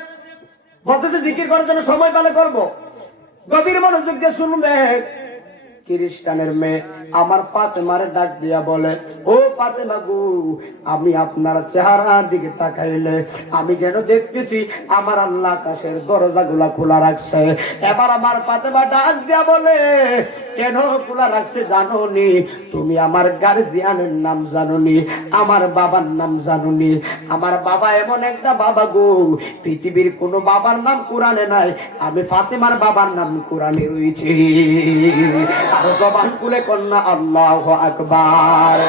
বলতেছে জিকির করার জন্য সময় পেলে করবো। গভীর মনোযোগ দিয়ে শুনবে। খ্রিস্টানের মেয়ে আমার ফাতেমারে ডাক দিয়া বলে, ও ফাতেমা গো, আমি আপনার চেহারার দিকে তাকাইলে আমি যেন দেখতেছি আমার আল্লাহ আকাশের দরজা গুলা খোলা রাখছে। এবার আমার ফাতেমা ডাক দিয়া বলে, কেন খোলা রাখছে জানোনি? তুমি আমার গার্জিয়ানের নাম জানোনি, আমার বাবার নাম জানোনি? আমার বাবা এমন একটা বাবা গো, পৃথিবীর কোন বাবার নাম কোরআনে নাই, আমি ফাতেমার বাবার নাম কোরআনে রয়েছে। আর জবান খুলে কন্যা আল্লাহু আকবার।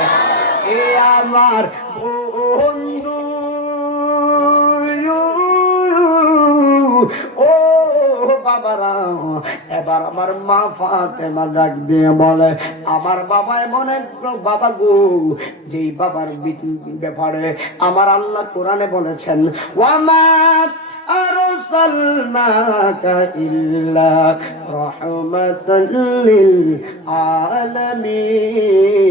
এ আমার বন্ধু ও বাবারা, এবার আমার মা ফাতেমা ডাক দিয়ে বলে, আমার বাবা এমন এক বাবা গো, যেই বাবার ব্যাপারে আমার আল্লাহ কোরআনে বলেছেন, ওয়ামা আরসালনাকা ইল্লা রাহমাতাল লিল আলামিন।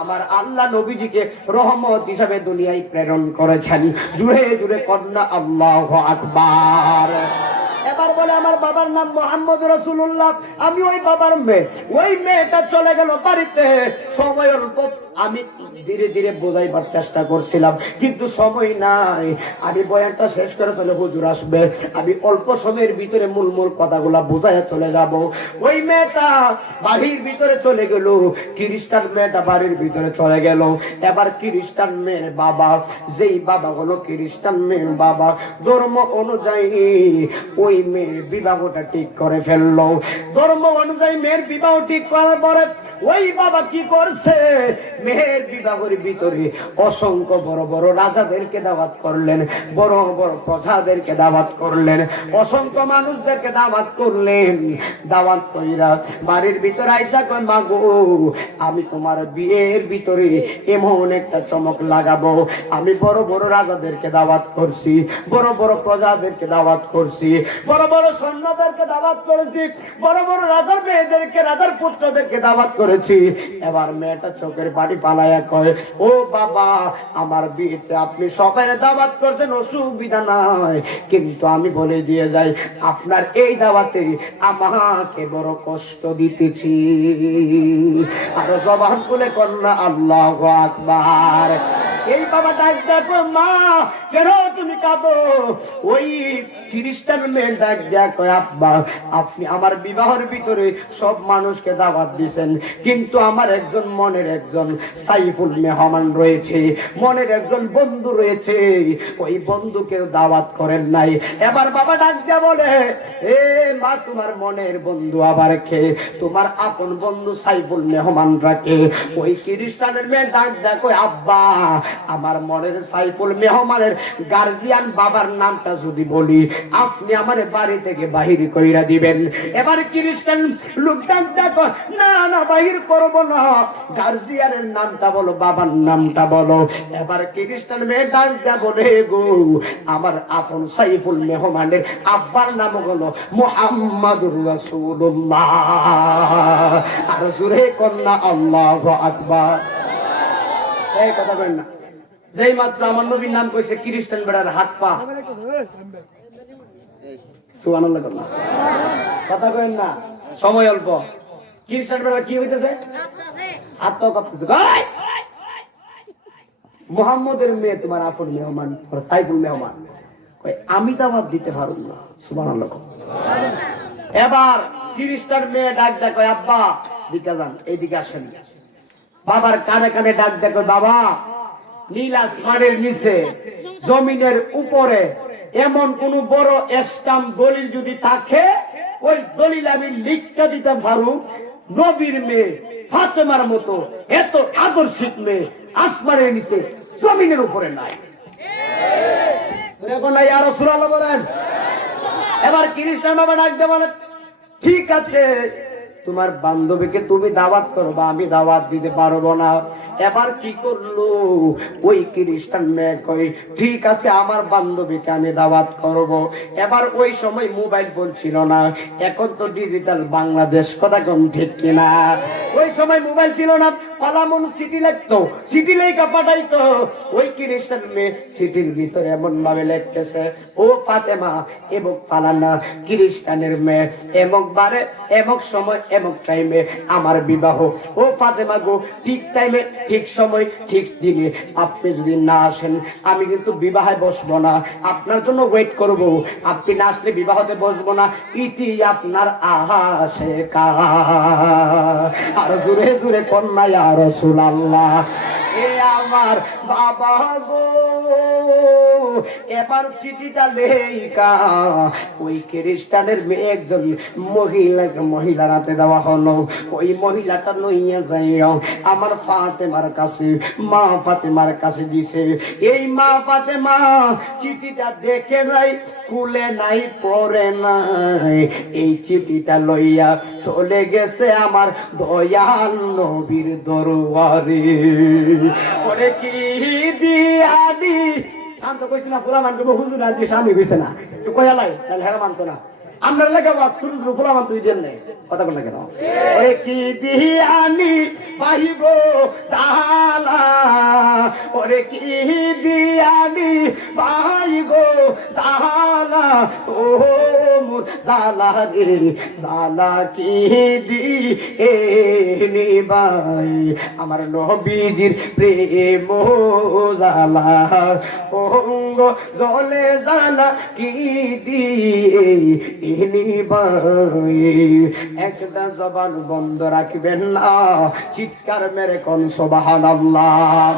আমার আল্লাহ নবীজিকে রহমত হিসাবে দুনিয়ায় প্রেরণ করেছেন। জুড়ে জুড়ে কন্যা আল্লাহু আকবার। এবার বলে, আমার বাবার নাম মোহাম্মদ রাসূলুল্লাহ। আমি ওই বাবার মেয়ে। ওই মেয়েটা চলে গেল বাড়িতে, সময় অল্প। আমি ধীরে ধীরে বোঝাইবার চেষ্টা করছিলাম, কিন্তু সময় নাই। আমি বয়ানটা শেষ করে চলে, হুজুর আসবে, আমি অল্প সময়ের ভিতরে মূল মূল কথাগুলা বোঝাইয়া চলে যাব। ওই মেয়েটা বাড়ির ভিতরে চলে গেল, খ্রিস্টান মেয়েটা বাড়ির ভিতরে চলে গেল। এবার খ্রিস্টান মেয়ের বাবা, যেই বাবা হলো খ্রিস্টান মেয়ের বাবা, ধর্ম অনুযায়ী ওই মেয়ের বিবাহটা ঠিক করে ফেললো। ধর্ম অনুযায়ী মেয়ের বিবাহ ঠিক করার পরে ওই বাবা কি করছে, মেয়ের বিবাহের ভিতরে অসংখ্য বড় বড় রাজাদেরকে দাওয়াত করলেন, বড় বড় প্রজাদেরকে দাওয়াত করলেন, অসংখ্য মানুষদেরকে দাওয়াত করলেন। দাওয়াত কইরা বাড়ির ভিতরে আইসা কয়, মা গো, আমি তোমার বিয়ের ভিতরে এমন একটা চমক লাগাবো। আমি বড় বড় রাজাদেরকে দাওয়াত করছি, বড় বড় প্রজাদেরকে দাওয়াত করছি, বড় বড় সৈন্যদেরকে দাওয়াত করেছি, বড় বড় রাজার মেয়েদেরকে, রাজার পুত্রদেরকে দাওয়াত করেছি। এবার মেয়েটা চোখের পানি পালাইয়া কয়, ও বাবা, আমার বিয়েতে আপনি সবাই দাওয়াত করছেন, অসুবিধা নাই, কিন্তু আমি বলে দিয়ে যাই, আপনার এই দাওয়াতে আমাকে বড় কষ্ট দিতেছি। আর জবান খুলে কন্যা আল্লাহু আকবার। এই বাবা ডাক দেখো, মা কেন তুমি কাঁদো? ওই খ্রিস্টান মেয়ে ডাক দেখো, আব্বা, আপনি আমার বিবাহের ভিতরে সব মানুষকে দাওয়াত দিছেন, কিন্তু আমার একজন মনের একজন সাইফুল মেহমান রয়েছে, মনের একজন বন্ধু রয়েছে, ওই বন্ধুকে দাওয়াত করেন নাই। এবার বাবা ডাক দিয়ে বলে, এ মা, তোমার মনের বন্ধু আবার কে? তোমার আপন বন্ধু সাইফুল মেহমান রাখে। ওই খ্রিস্টানের মেয়ে ডাক দেখো, আব্বা, আমার মনের সাইফুল মেহমানের গার্জিয়ান বাবার নামটা যদি বলি, আপনি আমার বাড়ি থেকে বাহির কইরা দিবেন। এবার খ্রিস্টান লোক ডাক দেখো, না না, বাহির করবো না, গার্জিয়ানের নামটা বলো, বাবার নামটা বলো। এবার খ্রিস্টান মেয়ে ডাক দেবো, রে গো, আমার আপন সাইফুল মেহমানের আব্বার নাম হলো মুহাম্মাদুর রাসূলুল্লাহ। আর জোরে কন্যা আল্লাহু আকবার। এই কথা বলেন না, যেই মাত্র আমার নবীর নাম কইছে, খ্রিস্টান বেড়ার হাত পা সুবহানাল্লাহ। কথা বলেন না, সময় অল্প। খ্রিস্টান বেড়া কি হইতেছে? হাত পা কাঁপতেছে। মুহাম্মদের মেয়ে তোমার আপন মেহমান সাইফুল মেহমান, আমি দাওয়াত দিতে পারব না। সুবহানাল্লাহ। এবার খ্রিস্টান মেয়ে ডাক দেখো, আব্বা, দিকে যান, এইদিকে আসেন। বাবার কানে কানে ডাক দেখো, বাবা, নীল আসমানের নিচে জমিনের উপরে এমন কোন বড় স্ট্যাম্প দলিল যদি থাকে, ওই দলিল আমি লিখতে দিতে পারু, নবীর মেয়ে ফাতেমার মতো এত আদর্শিক মেয়ে আসমানের নিচে জমিনের উপরে নাই। ইয়া রাসূলুল্লাহ বলেন। এবার খ্রিস্টান বাবা ডাকতে বলে, ঠিক আছে, তোমার বান্ধবীকে তুমি দাওয়াত করবা, আমি দাওয়াত দিতে পারবো না। এবার কি করলো ওই খ্রিস্টান মেয়ে, কই ঠিক আছে, আমার বান্ধবীকে আমি দাওয়াত করব। এবার ওই সময় মোবাইল ফোন ছিল না, এখন তো ডিজিটাল বাংলাদেশ, কথা কম ঠিক কিনা? ওই সময় মোবাইল ছিল না, পালামন চিঠি লিখতো, চিঠি লেখা পাঠাইতো। ওই খ্রিস্টান মেয়ে চিঠির ভিতরে এমন ভাবে লিখতেছে, ও ফাতেমা এমক ফালানা খ্রিস্টানের মেয়ে, এমক বারে এমক সময় এমক টাইমে আমার বিবাহ। ও ফাতেমা গো, ঠিক টাইমে ঠিক সময় ঠিক দিনে আপনি যদি না আসেন আমি কিন্তু বিবাহে বসবো না, আপনার জন্য ওয়েট করব। আপনি না আসলে বিবাহতে বসবো না। ইতি আপনার আশিকা। আর জুড়ে জুড়ে কন্যা ইয়া রাসূলুল্লাহ। এ আমার বাবা গো, এবার চিঠিটা লেখা ওই খ্রিস্টানের মেয়ে একজন মহিলার হাতে দেওয়া হলো। ওই মহিলাটা লইয়া যাইয়া আমার ফাতেমার কাছে, মা ফাতেমার কাছে দিছে। এই মা ফাতেমা চিঠিটা দেখে নাই, খুলে নাই, পড়ে নাই। এই চিঠিটা লইয়া চলে গেছে আমার দয়াল নবীর দরবারে। ওরে কি দিয়াদি শান্ত কইছি না, ফুলা মানকে হুজুর আজকে স্বামী কইছে না তো কয়ালাই, তাহলে হেরা মানতো না। আমরা লেখা শুরু শুরু ফুলা মান তুই দেন নাই, কথা বল না কেন? ওরে কি দিয়ানি পাইব জালা, ওরে কি দিয়ানি পাইব জালা, ও জালা রে জালা কি দি এনি ভাই আমার নবীজির প্রেম জালা, অঙ্গ জলে জালা কি দিয়ে এনি ভাই। একটা জবান বন্ধ রাখবেন না, চিৎকার মেরে কোন সুবহানাল্লাহ।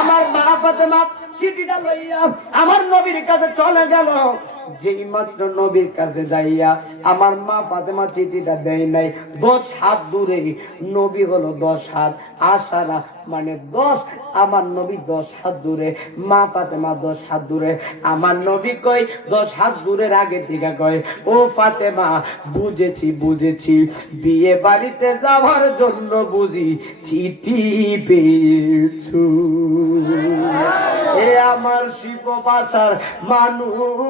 আমার মা ফাতেমা চিঠিটা লইয়া আমার নবীর কাছে চলে গেল। যেই মাত্র নবীর কাছে যাইয়া আমার মা ফাতেমা চিঠিটা দেয় নাই, 10 হাত দূরে নবী হলো, 10 হাত আশারা মানে 10, আমার নবী 10 হাত দূরে, মা ফাতেমা 10 হাত দূরে। আমার নবী কই 10 হাত দূরের আগে থেকে কয়, ও ফাতেমা বুঝেছি বুঝেছি, বিয়ে বাড়িতে যাওয়ার জন্য বুঝি চিঠি পেয়েছো। এ আমার শিব ভাষার মানুষ,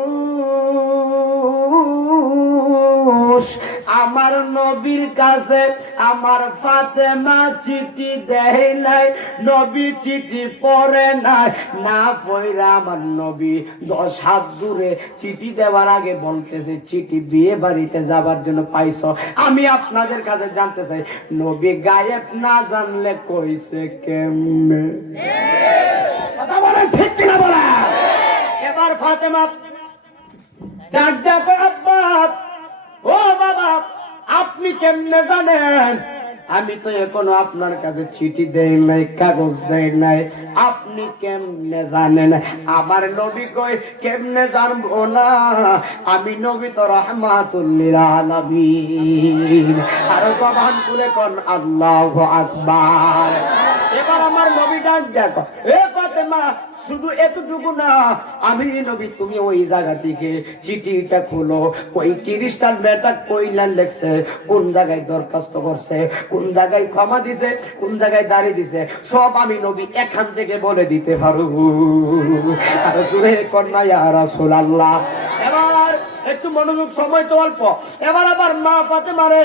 আমার নবীর কাছে আমার ফাতেমা চিঠি দেয় নাই, নবী চিঠি পড়ে নাই, না পড়া আমার নবী 10 হাত দূরে চিঠি দেওয়ার আগে বলতেছে চিঠি বিয়ে বাড়িতে যাবার জন্য পাইছ। আমি আপনাদের কাছে জানতে চাই, নবী গায়েব না জানলে কইছে কেমনে? কথা বলেন ঠিক কিনা বলা? এবার ফাতেমা ডাক ডাক, আব্বা ও বাবা আপনি কেমনে জানেন? আমি তো এখনো আপনার কাছে চিঠি দেই নাই, কাগজ দেই নাই, আপনি কেমনে জানেন? আমার নবী কই কেমনে জানবো না, আমি নবী তো রাহমাতুল লিল আলামিন। আর জবান খুলে কোন আল্লাহু আকবার। এবার আমার নবী ডাক দেখো, এ ফাতেমা শুধু এতটুকু না, আমি নবী তুমি ওই জায়গা থেকে চিঠিটা খুলো, ওই খ্রিস্টান বেটা কইলান লেখছে, কোন জায়গায় দরখাস্ত করছে, কোন জায়গায় ক্ষমা দিছে, কোন জায়গায় দাঁড়ি দিছে, সব আমি নবী এখান থেকে বলে দিতে পারবো। আর সুরে কন্যা ইয়া রাসূলুল্লাহ। এবার একটু মনোযোগ, সময় তো অল্প। এবার আবার মা ফাতেমারে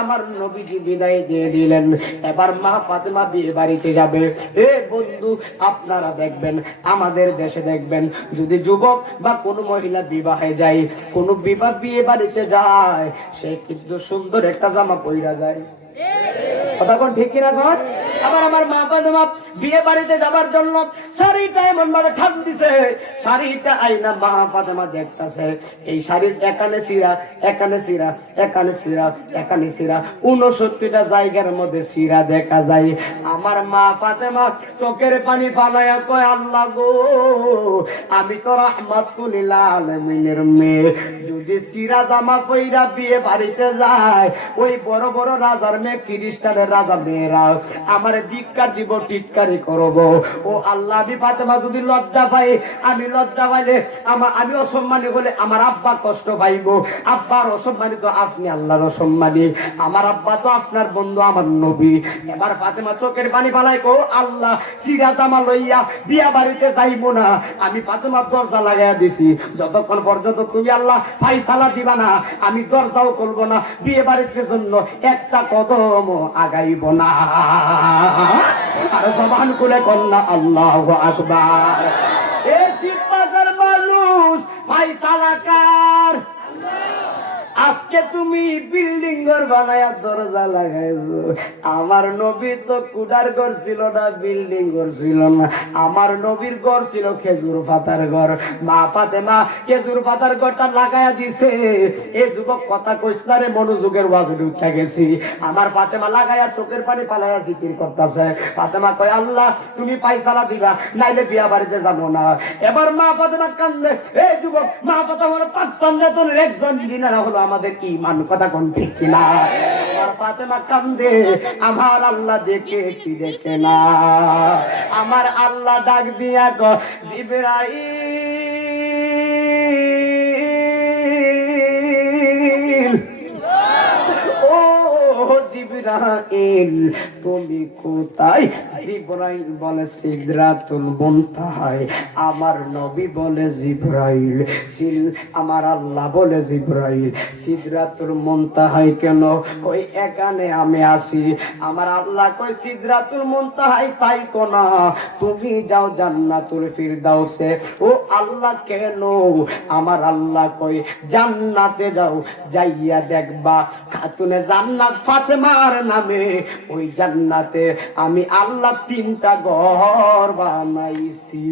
আমার নবীজি বিদায় দিয়ে দিলেন। এবার মা ফাতেমা বিয়ে বাড়িতে যাবে। এ বন্ধু আপনারা দেখবেন, আমাদের দেশে দেখবেন, যদি যুবক বা কোনো মহিলা বিবাহে যায়, কোনো বিবাহ বিয়ে বাড়িতে যায়, সে কিন্তু সুন্দর একটা জামা পইরা যায়। কথা কোন ঠিক কিনা কোন? আবার আমার মা ফাতেমা বিয়ে বাড়িতে যাবার জন্য শাড়িটা এমন ভাবে ঠাক দিছে, শাড়িটা আইনা মা ফাতেমা দেখতেছে, এই শাড়ির এখানে সিরা, এখানে সিরা, এখানে সিরা, এখানে সিরা, 69টা জায়গার মধ্যে সিরা দেখা যায়। আমার মা ফাতেমা চোখের পানি ফালাইয়া কয়, আল্লাহ গো আমি তো রাহমাতুল লিল আলামিনের মেয়ে, যদি সিরা জামা পইরা বিয়ে বাড়িতে যায়, ওই বড় বড় রাজার মেয়ে, খ্রিস্টানের রাজা মেয়েরা আমার ধিক্কার দিব, টিটকারি করব। ও আল্লাহ, আমি ফাতেমা যদি লজ্জা পায়, আমি লজ্জা পাইলে আমি অসম্মানী হলে আমার আব্বা কষ্ট পাইব। আব্বার অসম্মানী তো আপনি আল্লাহর অসম্মানী, আমার আব্বা তো আপনার বন্ধু, আমার নবী। এবার ফাতেমা চোখের পানি ফালাই কো, আল্লাহ সিরা জামা লইয়া বিয়া বাড়িতে যাইব না। আমি ফাতেমার দরজা লাগাইয়া দিছি, যতক্ষণ পর্যন্ত তুমি আল্লাহ ফাইসালা দিবা না আমি দরজাও করবো না, বিয়ে বাড়িতে জন্য একটা কদম আগাইব না। আর জবান খুলে কন্যা আল্লাহু আকবার। এ শিববাজার মানুষ ফাইসালা কার? আজকে তুমি বিল্ডিং ঘর বানায়া দরজা লাগাইছো, আমার নবী তো কুডার ঘর ছিল না, বিল্ডিং ঘর ছিল না। আমার নবীর ঘর ছিল খেজুর পাতার ঘর। মা ফাতেমা খেজুর পাতার ঘরটা লাগাইয়া দিছে। এই যুবক কথা কইস না রে, মনোযোগের ওয়াজে উঠা গেছি। আমার ফাতেমা লাগাইয়া চোখের পানি ফালাইয়া জিকির করতেছে। ফাতেমা কয়, আল্লাহ তুমি ফাইসালা দিবা, নাইলে বিয়া বাড়িতে যাবো না। এবার মা ফাতেমা কান্দে। এই যুবক মা ফাতেমার পাক পাঞ্জাতনের একজন জিনারা হলো আমাদের ঈমান, কথা কোন ঠিক কিনা? আমার ফাতেমা কান্দে, আমার আল্লাহ দেখে কি দেখে না? আমার আল্লাহ ডাক দিয়া কয়, জিবরাইল, ও জিবরাইল তুমি কোথায়? জিবরাইল বলে সিদরাতুল মুনতাহায়। আমার নবী বলে জিবরাইল, আমার আল্লাহ বলে জিবরাইল সিদরাতুল মুনতাহায় কেন? কই এখানে আমি আসি। আমার আল্লাহ কই সিদরাতুল মুনতাহায় তাই কোনা, তুমি যাও জান্নাতুল ফিরদাউসে। ও আল্লাহ কেন? আমার আল্লাহ কই জান্নাতে যাও, যাইয়া দেখবা খাতুনে জান্নাত ফাতেমার নামে ওই জান্নাতে আমি আল্লাহ 3টা ঘর বানাইছি।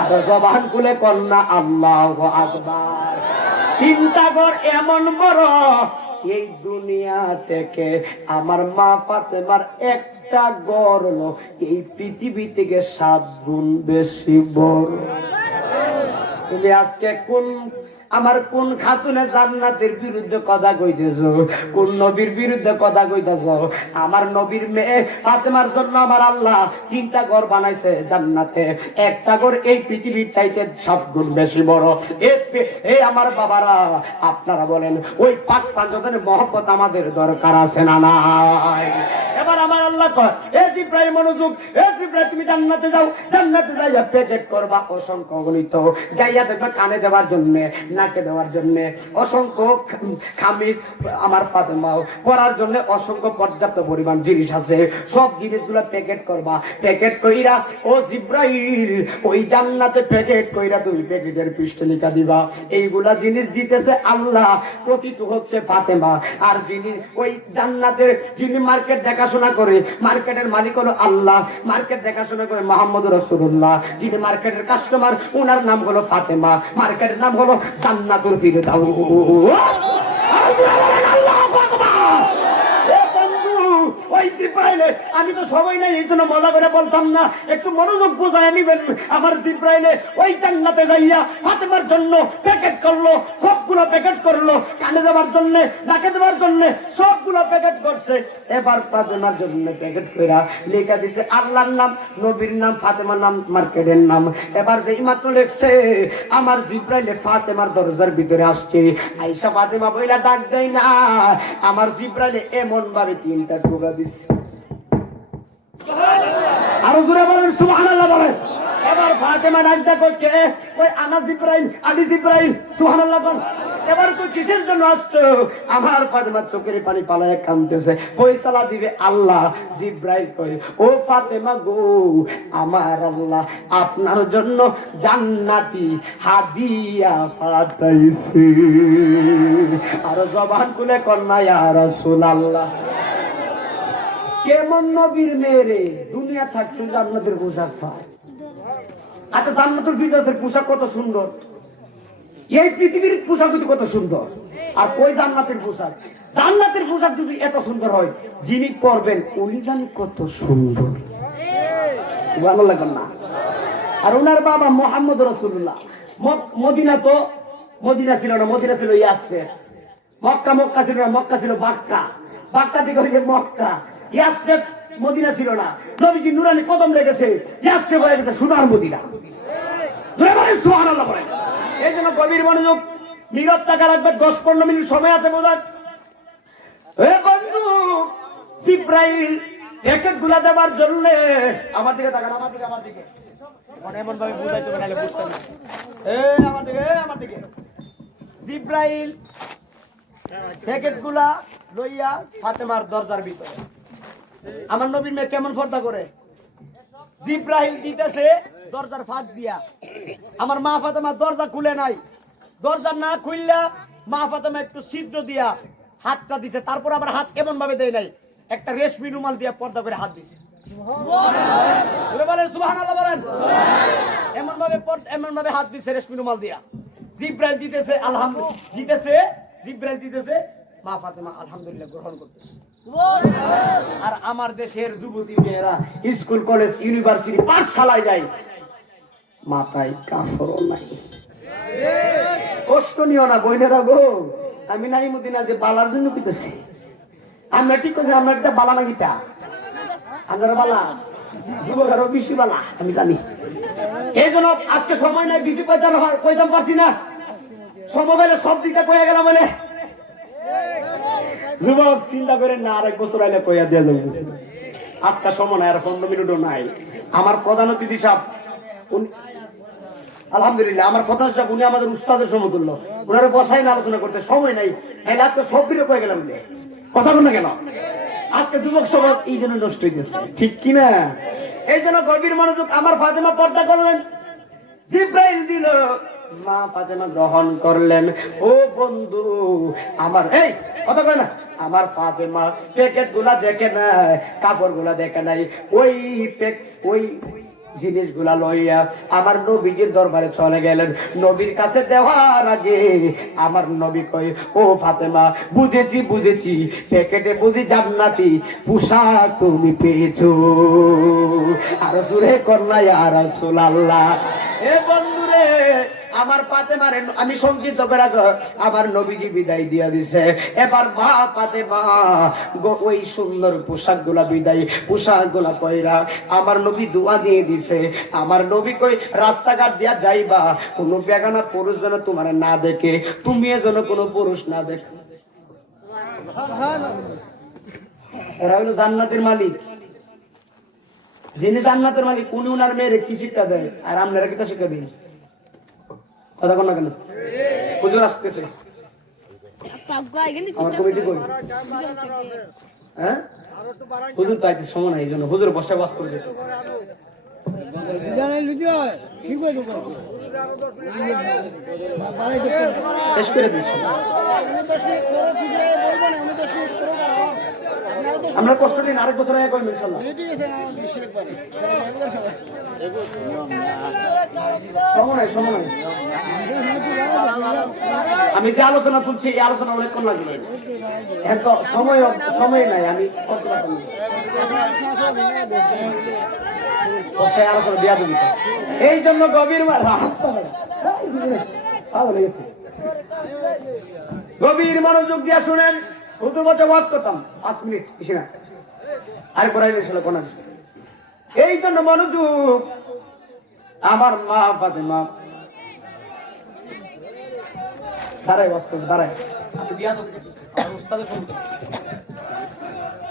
আর জবান খুলে কন্যা আল্লাহু আকবার। 3টা ঘর এমন বড়, এই দুনিয়া থেকে আমার মা ফাতেমার একটা ঘর হলো এই পৃথিবী থেকে 7 গুণ বেশি বড়। তুমি আজকে আমার কোন খাতুনে জান্নাতের বিরুদ্ধে কথা কইতেছো? কোন নবীর বিরুদ্ধে কথা কইতেছো? আমার নবীর মেয়ে ফাতেমার জন্য আমার আল্লাহ 3টা ঘর বানাইছে জান্নাতে। একটা ঘর এই পৃথিবীর চাইতে 7 গুণ বেশি বড়। এই আমার বাবারা, আপনারা বলেন ওই পাক পাঞ্জাতনের মহব্বত আমাদের দরকার আছে না নাই? এবার আমার আল্লাহ কয়, এ জিবরাইল মনোযোগ, এ জিবরাইল তুমি জান্নাতে যাও, জান্নাতে যাইয়া পেটেট করবা অসংখ্য গণিত, যাইয়া দেখবা কানে দেওয়ার জন্য, নাকে দেওয়ার জন্য অসংখ্য খামিজ, আমার ফাতেমা পরার জন্য অসংখ্য পর্যাপ্ত পরিমাণ জিনিস আছে। সব জিনিসগুলো প্যাকেট করবা, প্যাকেট কইরা ও জিবরাইল ওই জান্নাতে প্যাকেট কইরা তুমি প্যাকেটের পৃষ্ঠে লিখা দিবা। এইগুলা জিনিস দিতেছে আল্লাহ, প্রতিটি হচ্ছে ফাতেমা। আর যিনি ওই জান্নাতের যিনি মার্কেট দেখাশোনা করে, মার্কেটের মালিক হলো আল্লাহ, মার্কেট দেখাশোনা করে মুহাম্মদ রাসূলুল্লাহ। যিনি মার্কেটের কাস্টমার, ওনার নাম হলো ফাতেমা, মার্কেটের নাম হলো জান্নাতুল ফিরদাউস। আমি তো সবাই নাই, এই জন্য মজা করে বলতাম না, একটু মনোযোগ বোঝায় নিবেন। আমার জিবরাইলে ওই জান্নাতে যাইয়া ফাতেমার জন্য প্যাকেট করলো, সবগুলো প্যাকেট করলো, কানে দেওয়ার জন্য, নাকে দেওয়ার জন্য সবগুলো প্যাকেট করছে। এবার ফাতেমার জন্য প্যাকেট কইরা লেখা দিছে আল্লাহর নাম, নবীর নাম, ফাতেমার নাম, মার্কেটের নাম। এবার যেই মাত্র লেখছে, আমার জিবরাইলে ফাতেমার দরজার ভিতরে আসছে। আয়েশা ফাতেমা বইলা ডাক দেয় না, আমার জিবরাইলে এমন ভাবে 3টা টুকরা দিছে। আরো জোরে বলেন সুবহানাল্লাহ বলেন। এবার ফাতেমা ডাকতে করছে, ওই আমার জিবরাইল, আমি জিবরাইল, সুবহানাল্লাহ বল। এবার তো কিসের জন্য আসছো? আমার ফাতেমার চোখের পানি পালায় কাঁদতেছে, ফয়সালা দিবে আল্লাহ। জিবরাইল কই, ও ফাতেমা গো, আমার আল্লাহ আপনার জন্য জান্নাতি হাদিয়া পাঠাইছে। আর জবান খুলে কন্যা ইয়া রাসূলুল্লাহ। কেমন নবীর মেয়ে দুনিয়া থাকতে জান্নাতের পোশাক পায়। আচ্ছা, জান্নাতুল ফিরদাউসের পোশাক কত সুন্দর, এই পৃথিবীর পোশাক কত সুন্দর, আর ওই জান্নাতের পোশাক। জান্নাতের পোশাক যদি এত সুন্দর হয়, যিনি পরবেন উনি জানি কত সুন্দর, ভালো লাগেন না? আর ওনার বাবা মুহাম্মদ রাসূলুল্লাহ। মদিনা ছিল না, মদিনা ছিল ইয়াসরিব। মক্কা ছিল না, মক্কা ছিল বাক্কা, বাক্কা থেকে হয়েছে মক্কা। ইয়াসরিব মদিনা ছিল না, নবীজি নুরানি কদম লেগেছে, যাত্রা হয়ে গেছে সোনার মদিনা। জোরে বলেন সুবহানাল্লাহ বলেন। এই জন্য গভীর মনোযোগ, নীরব থাকা লাগবে। 10-15 মিনিট সময় আছে বোঝার। এ বন্ধু, জিব্রাইল প্যাকেটগুলা দেওয়ার জন্য আমার দিকে তাকান, আমার দিকে, আমার দিকে। মানে এমন ভাবে বুঝাইতে হবে নাহলে বুঝতে না। আমার দিকে, আমার দিকে। জিব্রাইল প্যাকেটগুলা লইয়া ফাতেমার দরজার ভিতরে। আমার নবীর মেয়ে কেমন পর্দা করে, জিব্রাইল দিতেছে দরজার ফাঁক দিয়া। আমার মা ফাতেমা দরজা খুলে নাই, দরজা না খুললা মা ফাতেমা একটু ছিদ্র দিয়া হাতটা দিছে। তারপর আবার হাত এমন ভাবে দেয় নাই, একটা রেশমি রুমাল দিয়া পর্দা করে হাত দিছে। বলেন সুবহানাল্লাহ বলেন। এমন ভাবে হাত দিছে রেশমি রুমাল দিয়া। জিব্রাইল দিতেছে আলহামদুলিল্লাহ দিতেছে, জিব্রাইল দিতেছে, মা ফাতেমা আলহামদুলিল্লাহ গ্রহণ করতেছে। আর আমার দেশের যুবতী মেয়েরা স্কুল কলেজ ইউনিভার্সিটি পাঠশালায় যায়, মাথায় কাফরও নাই। কষ্ট নিও না বইনেরা গো, আমি নাই মদিনা যে বালার জন্য পিতেছি। আমরা ঠিক আছে, আমরা একটা বালা না গীতা, আমরা বালা যুবক আরো বেশি বালা আমি জানি। এই জন্য আজকে সময় নাই, বেশি কইতাম পারছি না, সমবেলে সব দিকটা কয়ে গেলাম বলে। যুবক চিন্তা করেন না, আরেক বছর আইলে কইয়া দেওয়া যাবে। আজকে সময় নাই, আর 15 মিনিটও নাই। আমার প্রধান অতিথি সাহেব, আলহামদুলিল্লাহ আমার প্রধান সাহেব, উনি আমাদের উস্তাদের সমতুল্য, ওনারা বসাই না আলোচনা করতে সময় নাই। আজকে সব দিকে কয়ে গেলাম কথা বল না কেন। আজকে যুবক সমাজ এই জন্য নষ্ট হইতেছে, ঠিক কিনা? এই জন্য গভীর মনোযোগ। আমার ফাতেমা পর্দা করলেন, জিব্রাইল দিল, মা ফাতেমা গ্রহণ করলেন। ও বন্ধু আমার, এই কথা কয় না, আমার ফাতেমা প্যাকেট গুলা দেখে নাই, কাপড় গুলা দেখে নাই, ওই জিনিসগুলা লইয়া আমার নবীজির দরবারে চলে গেলেন। নবীর কাছে দেওয়ার আগে আমার নবী কয়, ও ফাতেমা বুঝেছি, প্যাকেটে বুঝি জান্নাতি পোশাক তুমি পেয়েছো। আর সুরে কন্যা ইয়া রাসূলুল্লাহ। এ বন্ধুরে, আমার ফাতেমারে আমি সংকিত করে আমার নবীজি বিদায় দিয়া দিছে। এবার মা ফাতেমা ওই সুন্দর পোশাকগুলা পোশাকগুলা পয়রা আমার নবী দোয়া দিয়ে দিছে। আমার নবী কই, রাস্তাঘাট দিয়া যাইবা, কোনো বেগানা পুরুষ যেন তোমার না দেখে, তুমি যেন কোনো পুরুষ না দেখে। এরা হলো জান্নাতের মালিক। যিনি জান্নাতের মালিক উনি উনার মেয়েরে কি শিক্ষা দেয়, আর আপনারা কি তা শিক্ষা দিন? কথা কন না কেন? হুজুর আসতেছে, আমার কমিটি কই? হ্যাঁ হুজুর তো আইতে সময় নাই, এই জন্য হুজুর বসে বাস করে দিতে শেষ করে দিচ্ছি। আমরা কষ্ট নিন, আরেক বছর আগে করি ইনশাআল্লাহ। সময় আমি যে আলোচনা তুলছি এই আলোচনা অনেকক্ষণ লাগবে, এত সময় নাই, আমি করতে পারতাম না। আলোচনা দেওয়া দেবো, এই জন্য গভীর গভীর মনোযোগ দিয়া শুনেন। হুজুর বলতে ওয়াজ করতাম 5 মিনিট বেশি না, আর পড়াই ছিল কোন। এই জন্য মনোযোগ। আমার মা ফাতেমা দাঁড়াই ওয়াজ করতে, দাঁড়াই আপনি দিয়া তো আমার উস্তাদের শুনতে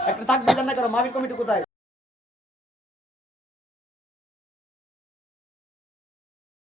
একটা থাকবে না। কেন মামির কমিটি কোথায়?